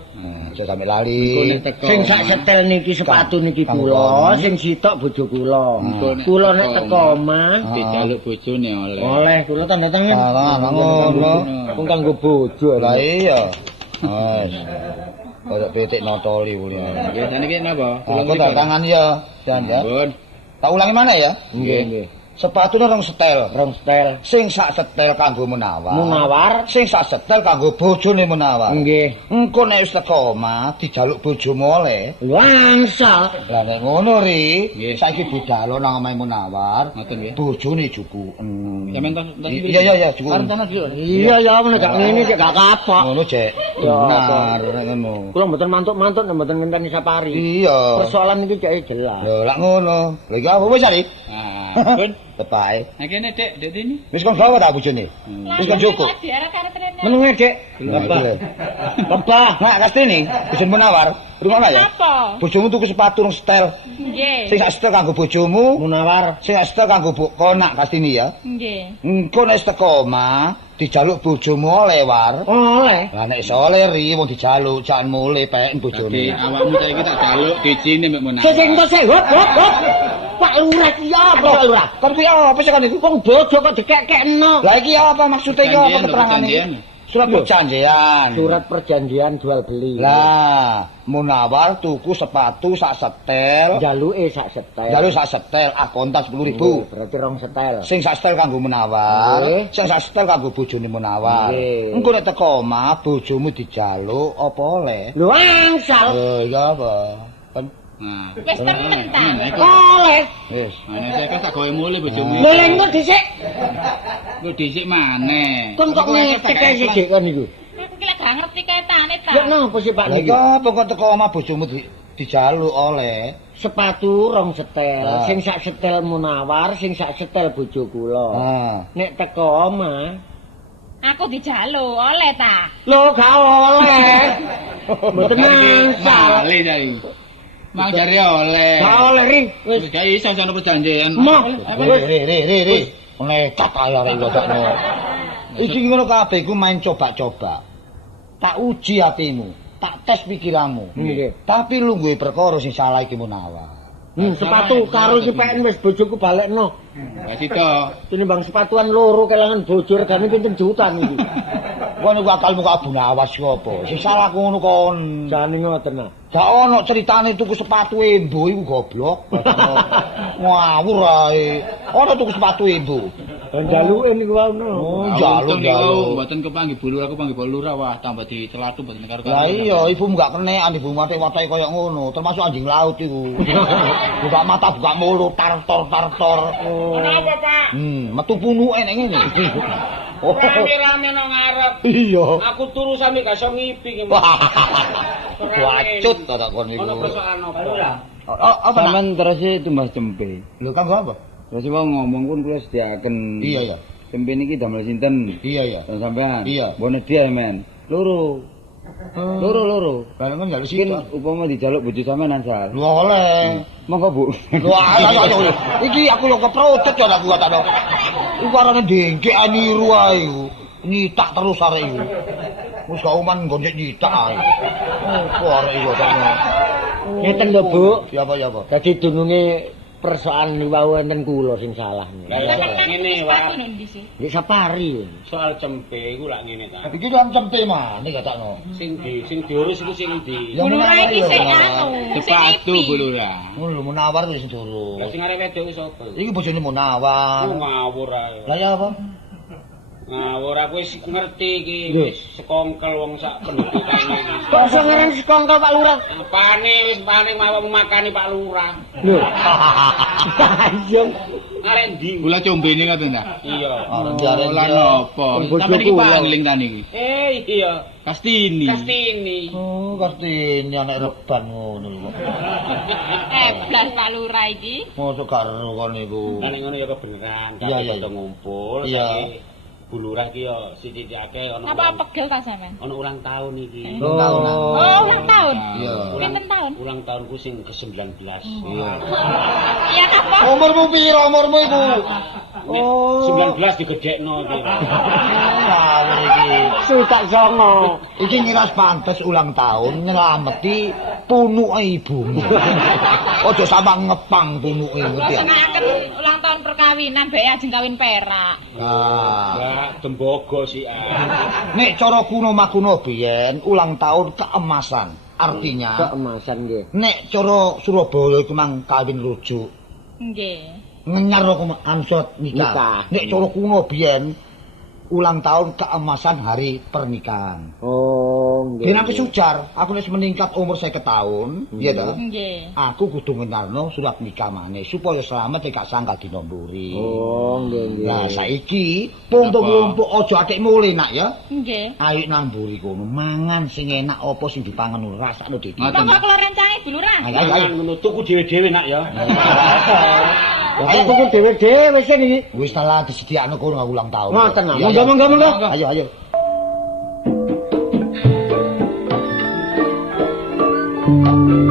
Aja sampe lali. Sing sak setel niki sepatu niki kula, sing sitok bojo kula. Kula nek teko omah dijaluk bojone oleh. oleh kula tanda tangan. ngono. Wong kanggo bojo. Lah iya. Wes. Kaya pitik notoli kuwi. Nggih, saniki napa? Aku tanda tangan ya, Jan ya. Pun. Tak ulangi mana ya? Nggih, nggih. Sepatune rong setel. Rong setel. Sing sak setel kanggo Munawar. Munawar. Sing sak setel kanggo bojone Munawar. Nggih. Engko nek wis teko omah dijaluk bojomu oleh. Langsal. Lah nek ngono ri, Nggih. saiki budal nang omahe Munawar. Ngoten nggih. Bojone juku. Sampeyan tos Iya juku. Rencana dulu. Iya ya men gak ngene cek gak kapok. Ngono cek. Ya, Benar nek ngono. Kula mboten mantuk-mantuk nek mboten ngenteni sapari. Iya. Persoalan iki cek jelas. Lho lak ngono. Lha iki apa wis ari? Nah, pun. Tepake. Nah kene Dek ini. Wis kon gawe ta bojone? Wis kon cukup. Menenge Dek. Bapak, nak kastini, Dusun Munawar. Rumah ya? Apa? Bojomu tuku sepatu rong setel. Nggih. Sing sak setel kanggo bojomu, Munawar. sing sak setel kanggo konak kastini ya. Nggih. Engko nek wis teko omah, dijaluk bojomu oleh war. Oleh. Lah nek iso oleh ri wong dijaluk, jangan mulih pek Jadi bojone. awakmu saiki tak jaluk dijine mek menang. Sing to sing hop. Pak Lurah iki apa Pak Lurah? Kon kuwi apa sih kon iku? Wong bojo kok dikekekno. Lah iki apa maksudnya iki apa keterangane? Surat perjanjian. Surat perjanjian jual beli. Lah, Munawar tuku sepatu sak setel. Jaluke sak setel. Jaluk sak setel akontan 10.000. Berarti rong setel. Sing sak setel kanggo Munawar, Nggih. sing sak setel kanggo bojone Munawar. Nggih. Engko nek teko omah bojomu dijaluk apa oleh? Lho angsal. Iya apa? Kan Nah, Wis temen ta. Oleh. wis. ana saya kan tak gawe mulih bojomu. Lho lha engko dhisik. Lu dhisik maneh. Kon kok ngecek ae sithik kon niku. Aku ki lek gak ngerti kaitane ta. Ya napa sih Pak Lah niki? iki apa kok teko omah bojomu dijaluk oleh? Sepatu rong setel, Lah. sing sak setel Munawar, sing sak setel bojo kula. Ah. Nek teko omah Aku dijaluk, oleh ta? Lho gak oleh. Mboten nang. Malih ta iki. Mang jare oleh. Gak oleh ring. Wis gak iso sono perjanjian. Mah. Re. Nekat ae arek ngocokno. Iki ngono kabeh iku main coba-coba. Tak uji atimu, tak tes pikiranmu. Nggih. Tapi lu duwe perkara sing salah iki menawa. Sepatu karo cepeken wis bojoku balekno. Lah sito. Tinimbang sepatuan loro kelangan bojo regane pinten jutaan iki. Kono ku akalmu kok awas ki apa? Sing salah ngono kon. Jane ngoten nah. Gak ono ceritane tuku sepatu embo iku goblok. Ngawur ae. Ono tuku sepatu embo. Njaluke niku wae. Oh, njaluk. Mboten kepanggih bulur aku panggih lurah wah tambah ditelatu mboten karo. Lah iya, ibumu gak kenekan ibumu watek-watek koyo ngono, termasuk anjing laut iku. Buka mata, buka mulut, tartor. Kenapa, Pak? Metu punuke nek ngene. Oh, Rame-rame nang ngarep. iya. Aku turu sampe gak iso ngipi ki. Wacut ta tak kon iku. Ono persoalan apa? Apa nak? Sampeyan terus tumbas cempe. Lho kanggo apa? Terus wong ngomong pun kula sediaken. Iya ya. Cempe niki damel sinten? Iya ya. Dan sampean. Iya. Mbone dia men. Loro. Loro. Barengan njaluk Mungkin situ. upama dijaluk bojo sampean ansal. Lho oleh. Monggo Bu. Lho ayo. Iki aku yo keprotet yo aku takno. Iku arane dengkek niru ae iku. Nyitak terus arek iku. Wis gak uman gonjek nyitak ae. Oh, arek iku takno. Ngeten lho, Bu. Ya apa? Dadi dununge persoalan niku wonten kula sing salah. Ngene Sepatu wae. nang ndi sih? Nek sapari. Soal cempe iku lak ngene ta. Iki kan cempe maneh gak takno. Sing diurus iku sing ndi? Ya Bulura menawar iki ya, sik menawar. anu. Sepatu bulurah. Ngono lho menawar wis durung. Lah sing arep wedok iku sapa? Iki bojone menawar. Ku ngawur ae. Lah ya apa? Ngawur aku wis ngerti iki wis sekongkel wong sak pendudukane iki. Kok iso ngaran sekongkol Pak Lurah? Apane wis paling mau makani Pak Lurah. Lho. Iya. Arek ndi? Kula combene ngoten ta. Iya. Arek diarek Lah napa? Sampeyan iki pangling ta niki. Iya. Kastini. Kastini. Oh, Kartini anak reban ngono lho. Blas Pak Lurah iki. Mosok gak ero kon niku. Lah nek ngono ya kebeneran. Iya, iya. Kita ngumpul. Iya. saiki Bulurah ki yo sithik-sithike ono. Apa pegel ta sampean? Ono ulang tahun iki. Tahun. Oh, ulang tahun. Iya. Pinten tahun? Ulang tahunku sing ke-19. Iya. Iya apa? Umurmu piro umurmu iku? Oh. 19 digedhekno iki. Ngawur iki. Sutak songo. Iki ngiras pantes ulang tahun nyelameti punuke ibumu. Aja sampe ngepang punuke ngerti ya. Senengaken ulang tahun perkawinan bae ajeng kawin perak. Nah, Lah tembogo sih. nek cara kuno makuno biyen ulang tahun keemasan. Artinya Keemasan nggih. nek cara Surabaya iku mang kawin rujuk. Nggih. Ngenyar kok ansot nikah. Nek cara kuno biyen ulang tahun keemasan hari pernikahan. Oh, nggih. Dene aku sujar, aku wis meningkat umur 50 tahun, iya ta? Nggih. Aku kudu ngenarno surat nikah maneh supaya selamat gak sangka dina mburi. Oh, nggih. Lah saiki pompong-pompong aja akeh mule nak ya. Nggih. Ayo nang mburi kono mangan sing enak apa sing dipangan rasakno Dik. Ngoten. Kok kula rencange Bulurah. Ayo. Ngono tuku dhewe-dhewe nak ya. Ayo tuku dhewe-dhewe sing iki. Wis talah disediakno kono ulang tahun. Ngoten, Iya, iya. monggo. Ayo. Thank